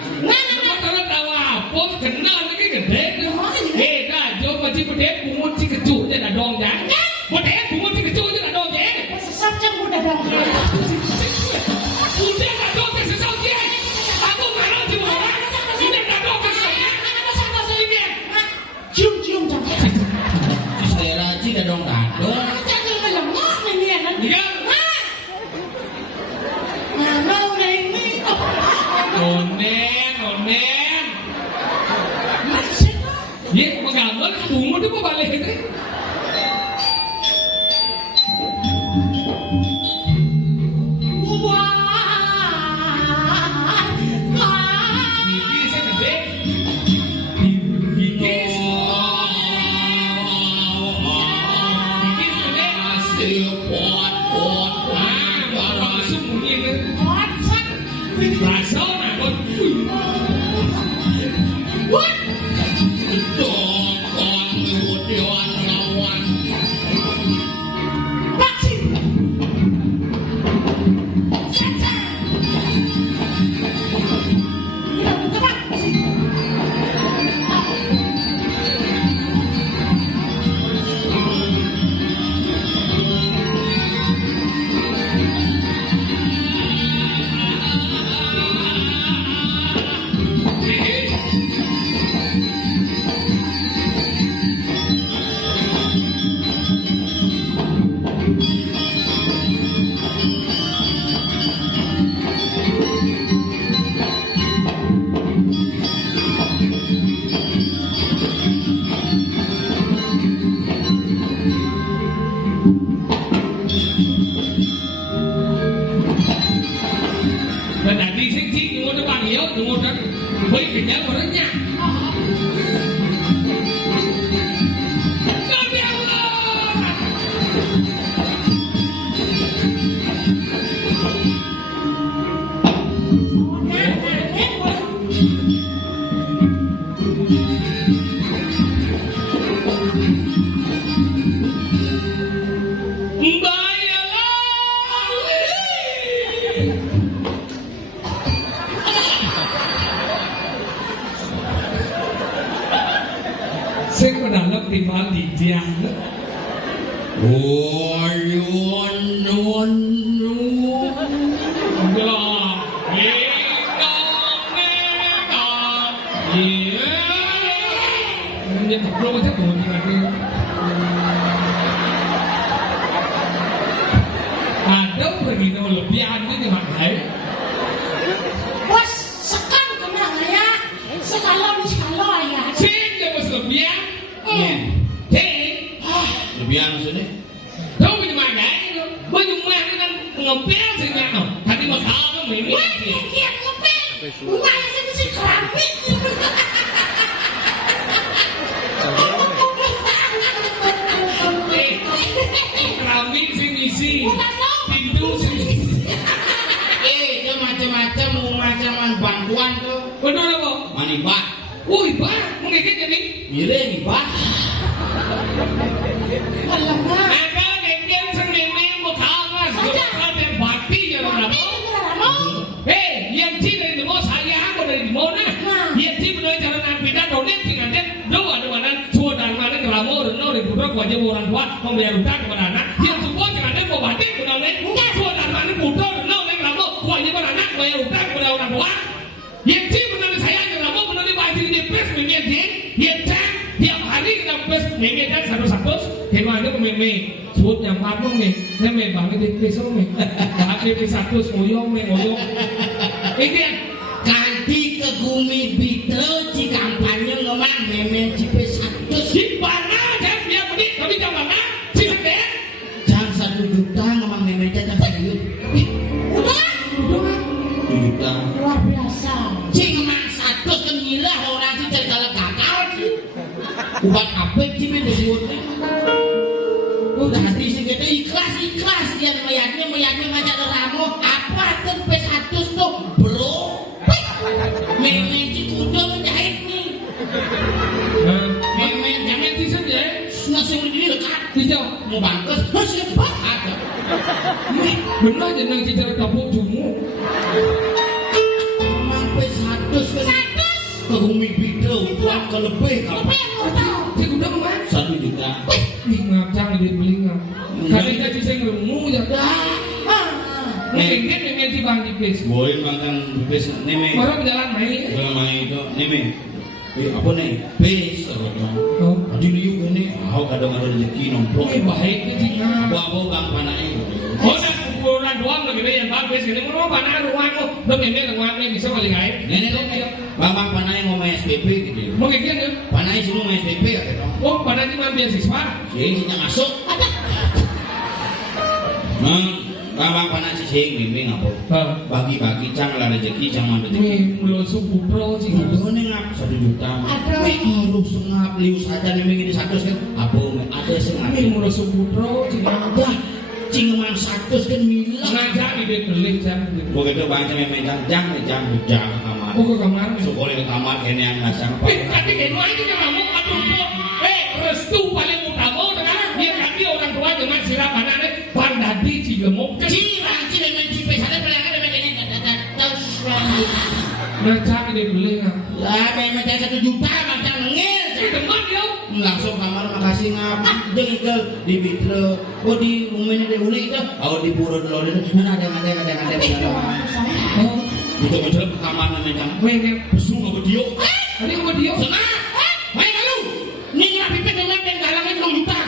Kalau tahu apa kenal lagi gede. Dah jom macam pedet bungut si kecuh je dah dong jangan. Pedet bungut si kecuh je dah dong je. Sudah dah dong ke sesau je. Aku marah je orang. Sudah dah dong ke saya. Cium jangan. Daerah Ci dah dong dado. Jangan melemah ini ya kan. Ya. Mana udah ini? Onen. Masih. Dia menggambar bungut itu balik itu. Gigi saya gede. Gigi gede. Masih pot. Bapak masuk mungkin. Kocak. Rasa nak kot. What? Dokon kemudian lawan. Vaksin. Caca. Kita buka vaksin. Dan tadi sing bungut depan hiu, bungut kan. Boleh kenyal orangnya. Kami Allah. Sing mendalam timbal di tiang. Ada pergi nama lebihan itu makai. Bos, sekan kena ya. Sekalo di sekalo ya. Sing dia bos lebihan. Lebihan maksudnya? Kau punya mana itu? Banyak mana kan ngepel sih kan? Tadi mau tahu kan ini. Wah, dia ngepel. Bukan sih keramik. Keramik sih misi. Pintu sih misi. Itu macam-macam macam bantuan tuh. Betul apa? Mani bak. Woi, bah, mengikut jadi. Ire nih bak. Alamak. Ada yang sendiri mau tahu kan? Ada yang bati ya orang. Hei, yang cina di mau saya aku dari di mana? Yang cina dari jalan Ampida, donen tinggal deh. Dua ada mana? Cua dan mana keramo, reno, ribuan wajib orang tua membayar utang kepada anak. Yang semua tinggal deh mau bati, donen. Cua dan mana putar, reno, keramo, wajib anak bayar utang kepada orang tua. Yang cina dari saya keramo, menurut bati di pres memang dia, yang cang tiap hari kita pres memang kan satu-satu. Kemana memang suut yang patung nih, memang banget di pres nih. Tapi satu moyong nih moyong. Ini Ganti ke Gumi Bitro di kampanye ngomong memang cipe satu. di mana dia dia pergi tapi jam mana? Cipet. Jam 1 juta ngomong memang jam 1 Udah. 1 juta. Luar biasa. Cing ngomong 100 kan gila orang sih cari kalau kakak sih. Ubat apa cipe disebutnya? Udah hati sih kita ikhlas dia melihatnya ngajak ramu apa tuh P100 tuh bro. Memang di kudo jahit nih. Memang jangan di saja. Nasi ini dekat. Tidak. Mau bangkes masih ada. Benar jenang cicara kapuk jumu. Memang P100 kan. Ke Gumi Bitro buat ke lebih Apa yang mau tahu? Saya udah kemana? 1 juta. Ih ngacang di beli ngap. Kali jadi saya ngerungu ya. Mungkin memang di bang di pes. Boleh makan bes neme. Orang jalan main. Kalau main itu neme. Apa nih? Bes. Oh. Adi liu ini. Aku kadang ada rezeki nomplok. Ini baik ni tinggal. Apa bang panai. Oh dah kumpulan doang lagi yang bagus ini. Mau panah rumahmu. Bagaimana rumahmu bisa balik air? Nenek bang panai ngomong SPP gitu. Mungkin kan? Panai semua ngomong SPP kata. Oh panah cuma beasiswa. Sih kita masuk. Bang panai sih bimbing apa? Bagi-bagi cang lah rezeki cang rezeki. Ini belum subuh pro sih. Itu nih ngap 1 juta. Harus ngap liu saja nih ini 100 kan? Apa ada sengap? Ini mulai subuh pro sih. Dah cingeman 100 kan milah. Ngajak di bed beli jam. Begitu banyak memang jam kamar. Oh ke kamar. Sekolah ke kamar kene yang ngasang. Tapi kena aja kan kamu aduh. Restu paling utama dengan dia kaki orang tua dengan sirapan aneh. Pandadi cigemuk. Nanti memang cipe sana pelanggan memang ini terus. Ngajak di beli ngap. Lah memang 1 juta macam ngil. Teman yo. Langsung kamar makasih ngap. Jengkel di Bitro. Oh di rumahnya di uli itu. Oh di pura dulu mana ada. Oh. Betul-betul ke kamar memang. Mengep. Besu apa dia? Ini apa dia? Senang. Main lalu. Ini ngap pipet dengan yang galangnya 2 juta.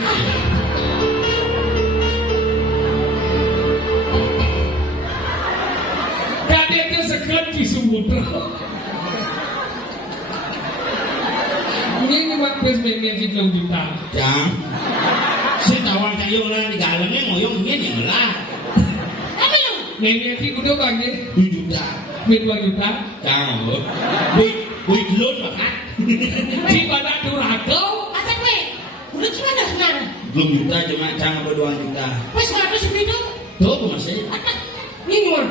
Tadi itu sekat di Sumatera. Ini buat presmennya di 2 juta. Jang. Si tawang kayo lah di galangnya ngoyong ini lah. Nenek udah bagi 2 juta. 2 juta. Jang. Wih gelon makan. Si pada durhaka. Ada gue. Udah gimana sekarang? 2 juta cuma cang apa 2 juta. Wes 100 segitu. Tuh apa masih? Ini mah.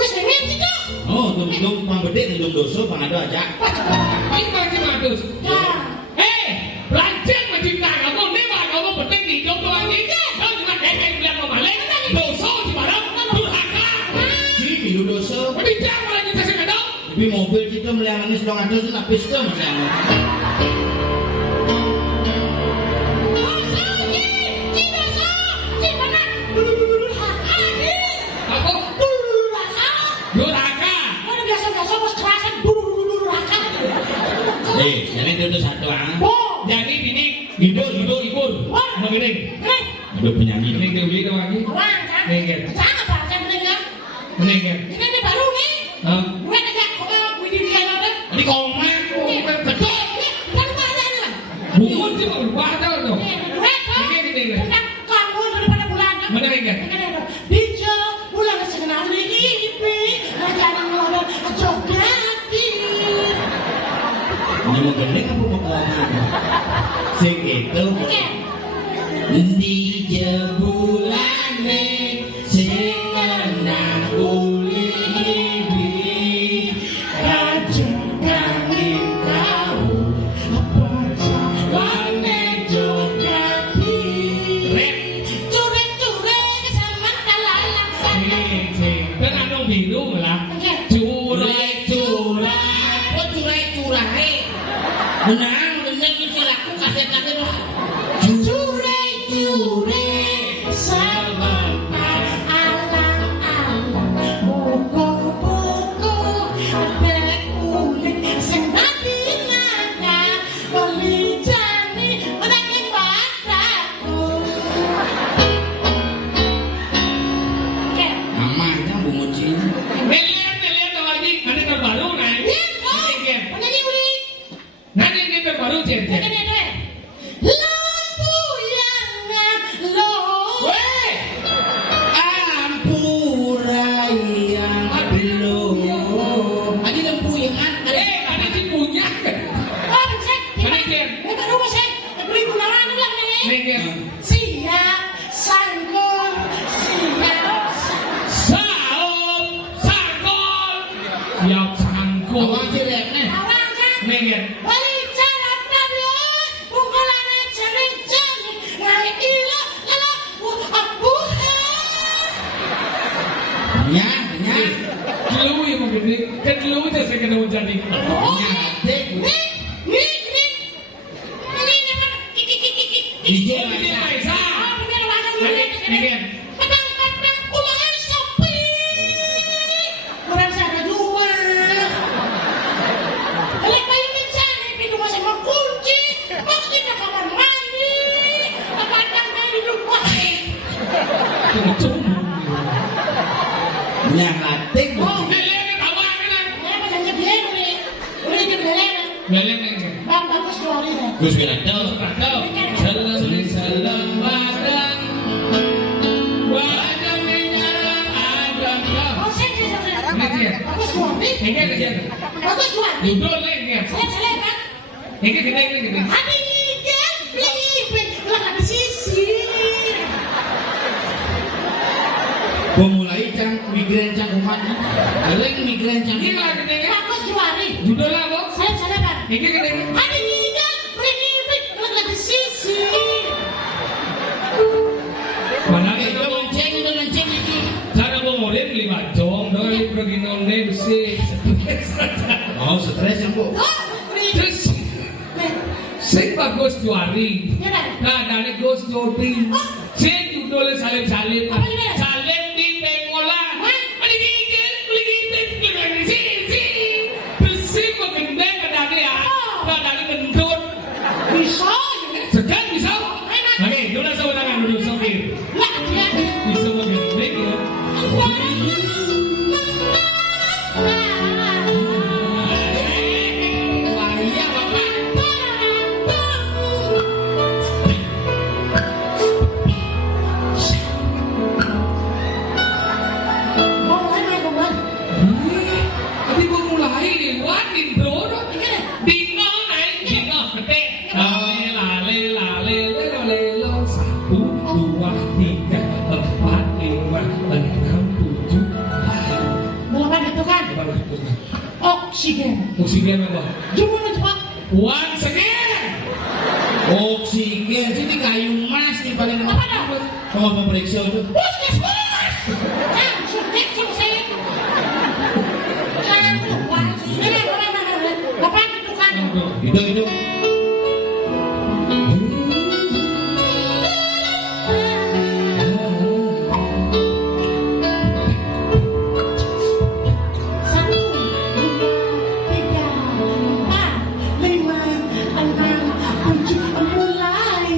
Wes memang gitu. Oh, dum pambedek nih dum doso pangado aja. Ini masih madus. Lanjut mencinta kamu, memang kamu penting di hidup lagi. Kau cuma kayak bilang mau balik. Dosa di barang, durhaka. Ji bilu doso. Berbicara lagi saya sedang. Tapi mobil kita melihatnya sedang ada itu lapis ke misalnya. Durhaka. Biasa-biasa bos kerasan durhaka. Jadi itu satu ang. Jadi ini libur. Begini. Ada penyanyi. Ini dia beli lagi. Orang kan? Nih, Jangan Ini kan. Ini baru nih. Hah? Gue ngajak gue di dia ada. Di komen. Betul. Kan ada lah. Bungut juga berubah tau tuh. Gue tentang kamu daripada bulan. Mana kan? Bija bulan segenap ini. Jangan ngeluarin jogati. Ini mau gede apa mau kelamaan? Sing itu. Di jebulane sing nang uli rajin kangge kau wane jogati Rep. Curik-curik sama kalalang. Kan anu biru lah. curai-curai kok curai-curai menang bener itu laku kaset-kaset lah Curik-curik sama alang-alang. Pokok-pokok ada kulit sing dadi naga. Beli jani menangin bataku. namanya bungut cina Lihat lagi. Ada terbaru naik. Ini kan. Penyanyi Uli. Nanti ini terbaru Jen. Lampu yang ngaloh. Weh. ampurayang belum ada lempu yang ada Ada si punya. Oh, Cek. Mana, Jen? Baru Cek. Beli gunawan lah nih. Ini kan. Siap sanggur, siap Saum, sangkol. Siap sangkol. awang sirek nih awang kan. Ini kan. Wali jalan tadius, pukulannya jari-jari, ngai ilo, lala, abuhan. nya Kelu yang begini. Kan kelu itu saya kena jadi. Oh, nyate nih. Ini mana? Kiki. DJ Ini dia Maisa Maisa. Oh, bener banget. Ini kan. Petang, ulangan sepi. Orang sana dua. Oleh bayi mencari pintu masih mau kunci. Masih ke kamar mandi. Petang dari rumah. Cuma. nyate Oh, Lihat kawan kan. saya macamnya dia nih. Udah itu bener. Balik ini kan. Bang bagus dua hari nih. Gus kira tahu Salam badang. Wajah menyerang agama. Oh, saya Ini dia. bagus dua hari. Ini kan dia. Bagus dua hari. Duduk lah ini kan. Saya kan. Ini gini. Hadi kan, pilih, lah ada sisi. pemulai cang migrain cang umat Eleng migrain cang Ini lah gini. Bagus dua hari. Duduk lah bos. Saya kan. Ini gini. Hadi kan, pilih, lah ada sisi. Mana itu menceng itu cara mau murid 5 jam doi pergi nonde besi. mau stres ya bu Oh, pilih. Terus sing bagus juari. Ya kan. Nah, dari Gus Jody. Sing judulnya salib-salib. Apa ini? Salib di Pengola. Ada gigit, si. Besi kok gede ke dari ya. Nah, dari gendut. Bisa. Segan bisa. Oke, dulu sebenarnya dulu sopir. Lah dia. Bisa mau gede ya. waya bapak Tapi gua mulai lewat intro dong. Dino naik, dino gede. Lale, 1, 2, 3, 4, 5, 6, 7. Mulai gitu kan. Oksigen. Oksigen apa? Jumlah cepat. Once again. oksigen sini kayu mas di paling Apa dah? mau memeriksa itu Bos. Langsung saya. Langsung wah. Ini orang. Bapak gitu kan. itu Satu, dua, tiga, empat, lima, enam, tujuh, mulai.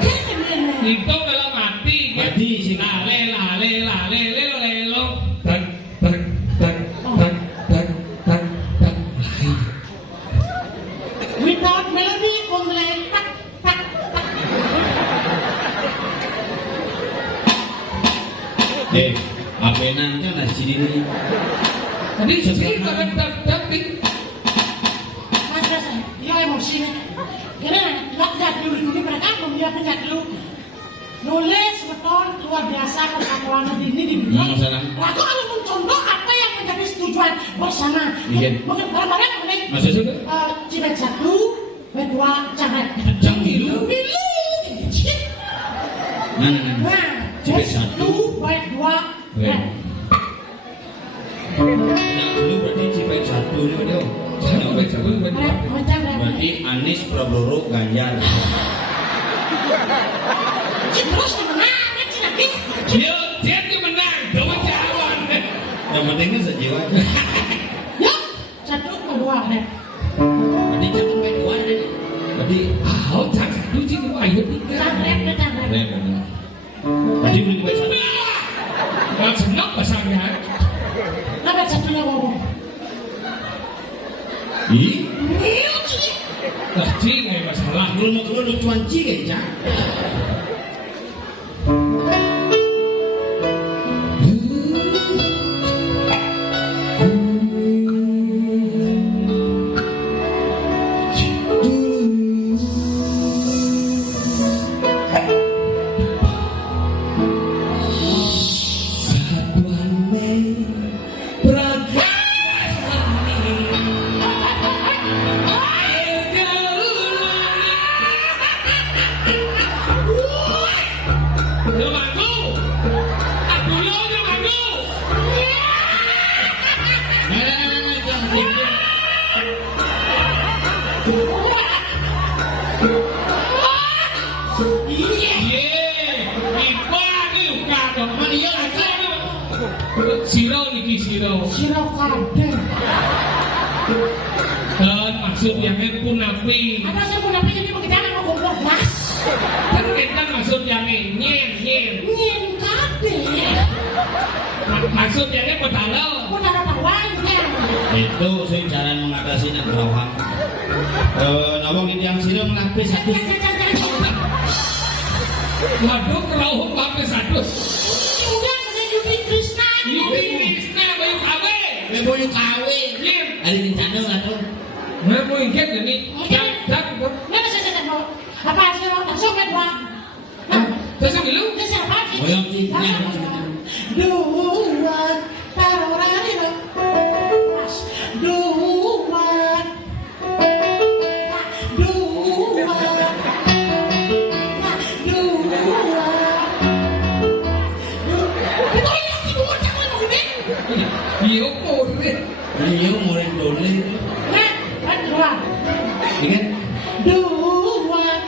Kan bener. Itu kalau Tadi sing lale lo tak tak tak tak tak tak tak. Without melody, only tak tak tak. Apa nangka nasi ini? Tadi sih tak tak tak. Mas Rasa, dia emosi nih. Karena lagat dulu mereka punya penyakit dulu. Nulis betul luar biasa perkakuan ini di bidang. Lalu kalau mencontoh apa yang menjadi tujuan bersama. Mungkin barang-barang ini. Maksudnya? Cibet 1, bed 2, jangan. Jangan dulu. Nah, Cibet 1, bed 2. Yang dulu berarti Cibet 1 ini beliau. Berarti Anies Prabowo Ganjar. Terus gimana sih nanti? Dia menang, jangan jawab. Yang pentingnya sejiwa. Ya, 1 ke 2 deh. Berarti jangan main 2 deh. Berarti Jangan satu sih dua ayo tiga. Jangan. Berarti beli Cibet 1. Kalau senang pasangnya. Apa satunya ngomong? Ih, Cing ya masalah. kalau lucuan cing ya. Siro kader. Dan maksudnya punapi. Ada saya punya jadi begitu mau kumpul gas. Kan kita maksudnya nyen. Nyen kader. Maksudnya petalo. Udah ada tawannya. Itu sih cara mengatasinya kerawang. Nawang ini yang sini melapis satu. Waduh, kerawang lapis satu. Udah Yudi Krishna. Bayu kawe. Ada di sana atau? Nah, mau ingat ini. Mana saya mau? Apa sih? Langsung bed 2. Terus dulu. Ini siapa sih? Boyong sih. Duan taruhan itu. Mas, duan. Iya, boleh. Iya, mulai boleh. Nah, bed 2. Ingat? Duan.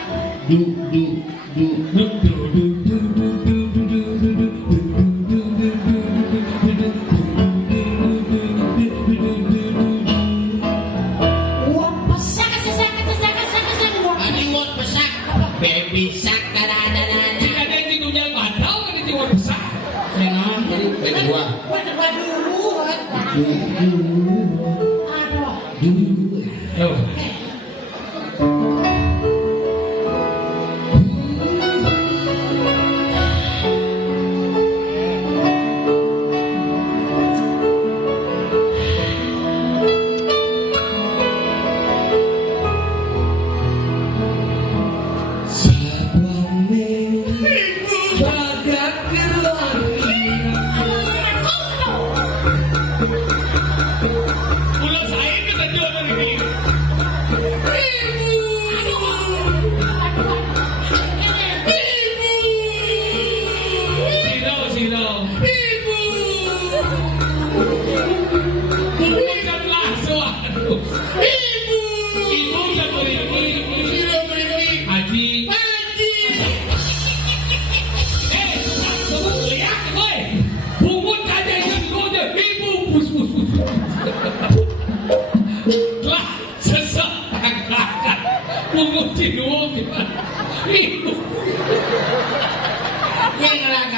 Uang pesak. Ani mau pesak. Baby sak kadang-kadang. Tidak ada yang didunia batau kan itu orang besar. Senang jadi bed 2. Bed 2 dulu. Aduh. Oh.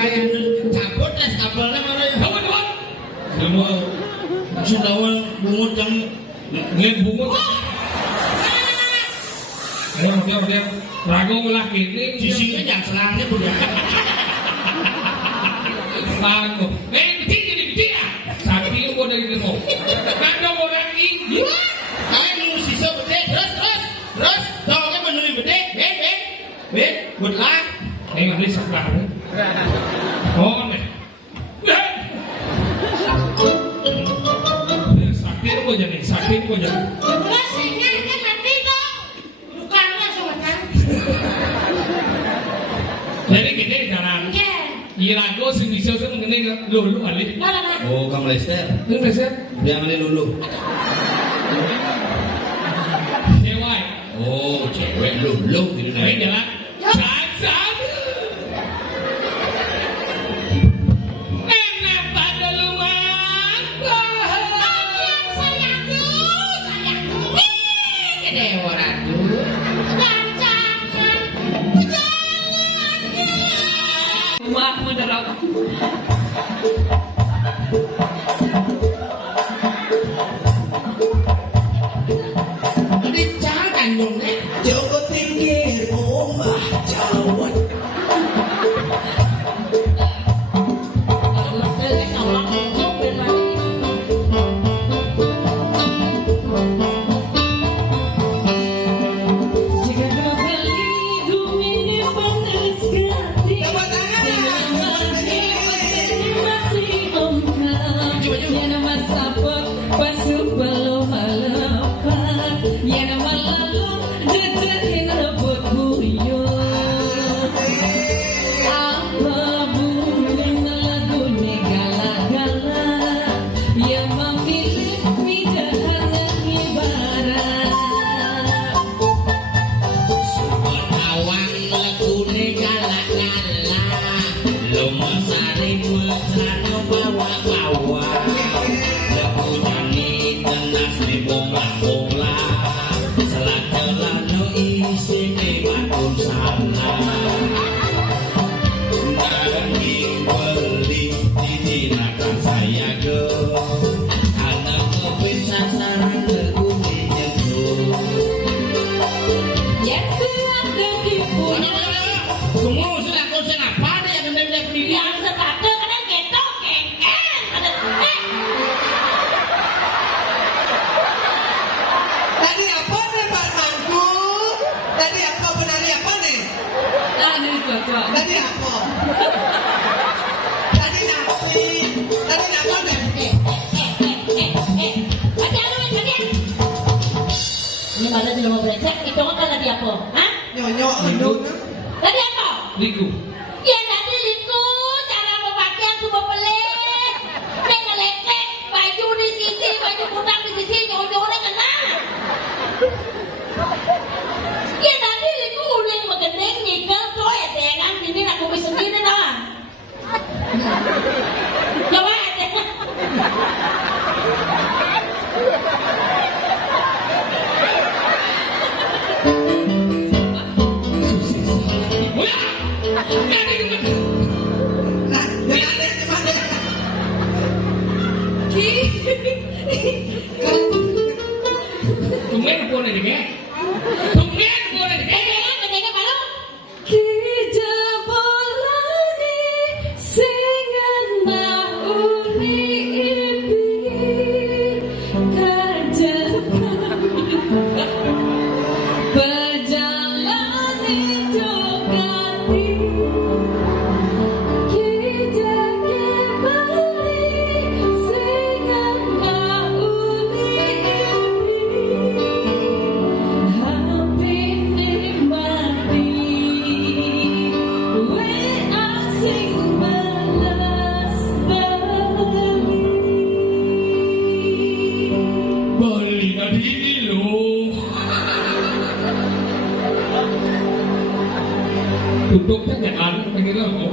Ayo cabut es kabelnya mana? Kamu tuh. Semua Sudah bungut yang bungut. Dia ragu laki ini sisinya jangan selangnya udah. Ragu. Kecil ya. Sakit gua dari demo. Kado orang ini. Kalian mau sisa gede terus. Tolongnya menurut gede. Good luck. Nggak bisa sekarang. Oh nih. Sakit gua jadi. Belasnya kan nanti dong. Bukannya soalnya. Jadi gini jalan. Iya. Irago sing bisa sing ngene lulu kali. Nah. Oh, kamu Lester. Itu Lester. Yang ini lulu. Cewek. Oh, cewek lulu gitu Nah, nih. jalan. Cacat. Enak pada lumayan. Sayangku. Gede orang. Wah, mudarat. Ini jangan dong, Nek. Joko tinggi rumah jawat. Mana tidak mau berecek, itu kan tadi apa? Hah? Nyonyo endun. Tadi apa? Liku. Ya tadi itu cara pemakaian semua pelik. Lek-lek, baju di sisi, baju kudang di sisi, nyonya kena. Ya tadi itu uling megendeng nyikel tuh ya dengan ini aku bisa sendiri dah. Coba deh. Tumben boleh deh. Tumben boleh deh. Kedengnya malu. Beli tadi ini loh. Tutupnya jangan pengen ngomong.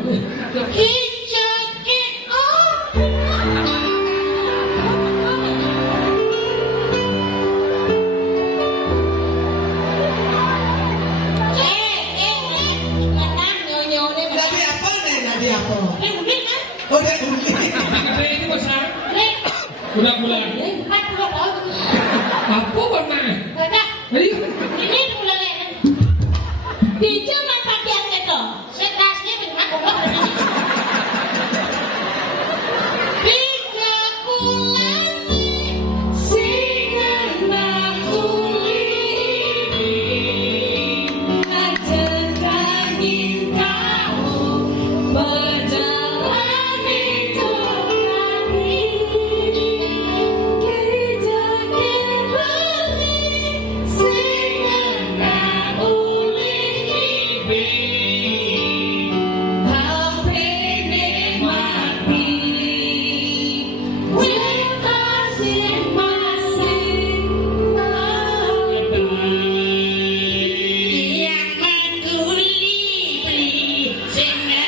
Tapi apa nih? Jadi apa? Udah kan? Oh, dia unik. Gede ini besar. Lek. Bulan-bulan. 40 tahun. Apa warna? Ada. Ayo. Ini mulai lek. Di cuma bagian itu. Setasnya memang kok ada. 3 bulan singa uli ajarkan kamu berjalan itu kami kita kembali singa uli hampir nikmati masing-masing yang menguli singa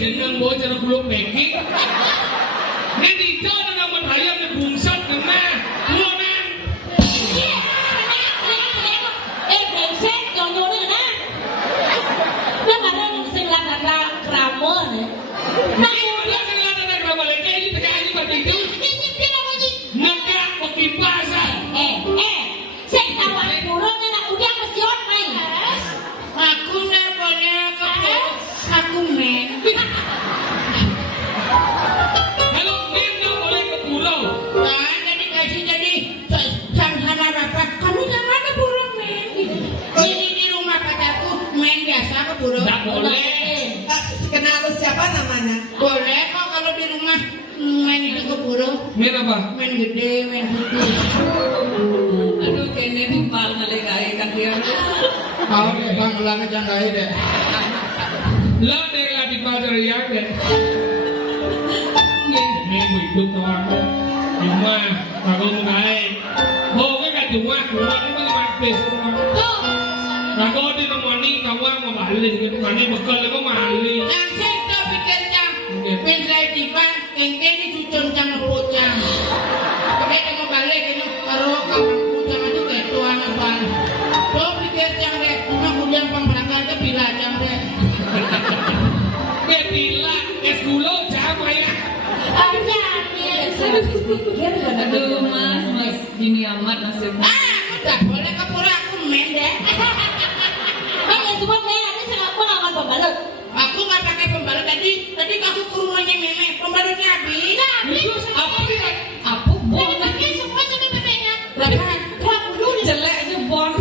Jeneng bố cho nó luôn để kỹ. Nên đi cho nó đang mình thấy em bùng sắt được mà. Luôn em. em đừng xét cho vô nữa nè nếu mà nó sinh ra là mơ nữa Ini udah sengaja ada berapa lagi ini terkait ini penting itu. Negak makin pasar. saya tahu burung nên là udah kesiot main aku nggak boleh aku men Kalau men nggak boleh ke pulau. nah jadi sama rapat kamu jangan ke burung men ini di rumah pacarku main biasa ke burung Nggak boleh. Kenal lu siapa namanya? boleh kok kalau di rumah main itu ke burung Men apa? main gede main putih Aduh, kayaknya timpal ngalekai kan dia. Kau deh bang ulangnya jangan deh. Lo dengan di pasar yang deh. Men hidup doang. Cuma kalau mau naik, boleh kan cuma keluar itu mati semua. tuh Kalau di nemoni kamu mau balik, mani bekal itu mali. yang saya pikirnya main saya tiba kengkeng di cucun jangan bocah pakai kamu balik ini kalau kamu jangan itu kayak tuan abang tuh pikir jangan deh kemudian pemberangkat ke bila jangan deh Bila es gula sama ya. saya Pikir aduh mas gini amat nasibnya. aku tak boleh ke pura aku main deh hanya cuma main aja saya aku nggak mau pembalut aku nggak pakai pembalut tadi aku ke rumahnya meme pembalutnya habis Apa sih? Apa Jadi bon? pakai semua sama memenya berapa dulu Jelek aja bon.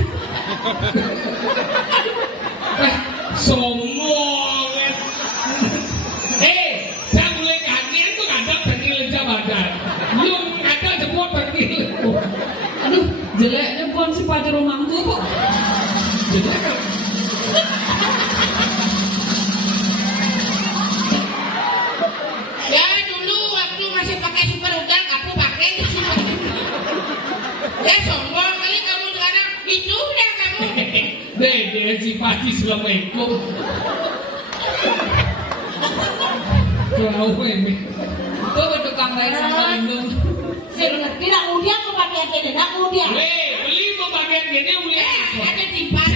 Sombong. Saya mulai kaget itu ada terkil jabatan. Lu ada semua terkil. Aduh, jeleknya bon si pacar rumahku kok. ya dulu waktu masih pakai super udang aku pakai di sini ya sombong kali kamu sekarang itu udah kamu Deh, si pasti Assalamualaikum. Kau ini. Tuh ke tukang lain sama lindung. ngerti nak udia aku pakai gini nak udia Beli mau bagian gini ulian apa? ada timpan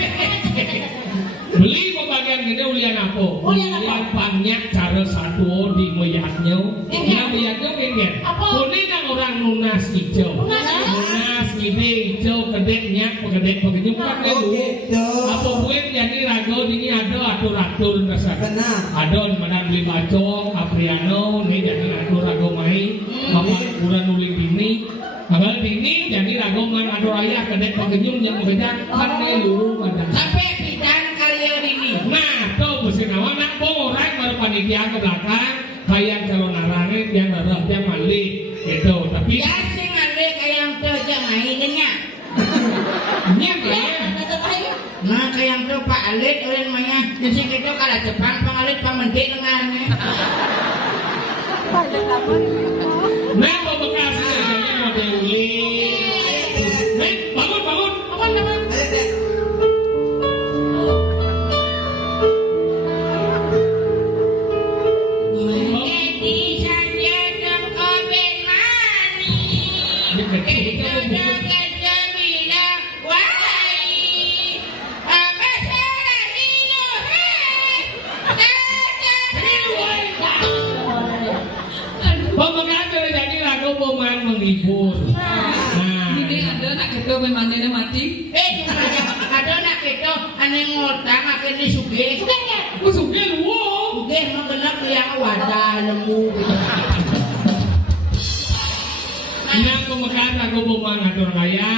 Beli mau bagian gini ulian apa? Ulian apa? Ulian banyak cara satu di meyaknya. Ya meyaknya gini. Apa? Kuning kan orang nunas hijau. Nunas gini hijau kedeknya pegedek begitu kan Oh dulu. gitu. Apa buat jadi rago ini ada atur-atur dasar. Benar. Adon mana beli bacok, Apriano, nih jadi rago mai, mama kurang nulis ini. Kalau ini jadi rago man ado raya kedek pengenyum yang berbeda kan dulu pada. sampai bidang kalian ini Nah, tuh mesti nawa nak orang baru panitia ke belakang, kayak calon narangnya yang darah yang mali itu. Tapi ya sih ada kayak yang kerja mainnya ini kayak nah kayak yang tuh Pak Alit orang mainnya di sing itu kalau Jepang pengalit pamendik lengannya. Nah, pembekas ini model uli. Nek, bangun. Apa namanya? Ayo, Dek. Jadi saja terkoben mani. Ini kecil itu Itu buku. kecemina wai. Apa salah itu? Pembekas ini jadi lagu pemain menghibur. Nah, Ini ada nak ketua memandainya mati. Ada nak kita ane ngotang akhirnya sugih. aku suka lu. Sugih mengenal yang wadah lembu. Nah, pembekas lagu pemain ngatur kaya.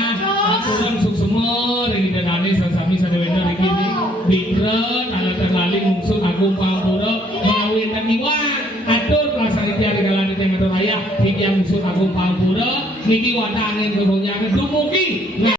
Aturan suksemor, ini danane sesami sadewena rikini. Bidret, ala terlali ngungsut agung pangpura. Mengawin dan iwan. Atur pelaksanaan tiari galani ngatur kaya. Hingga ngungsut agung pangpura. Niki wadah angin gerongnya dumugi.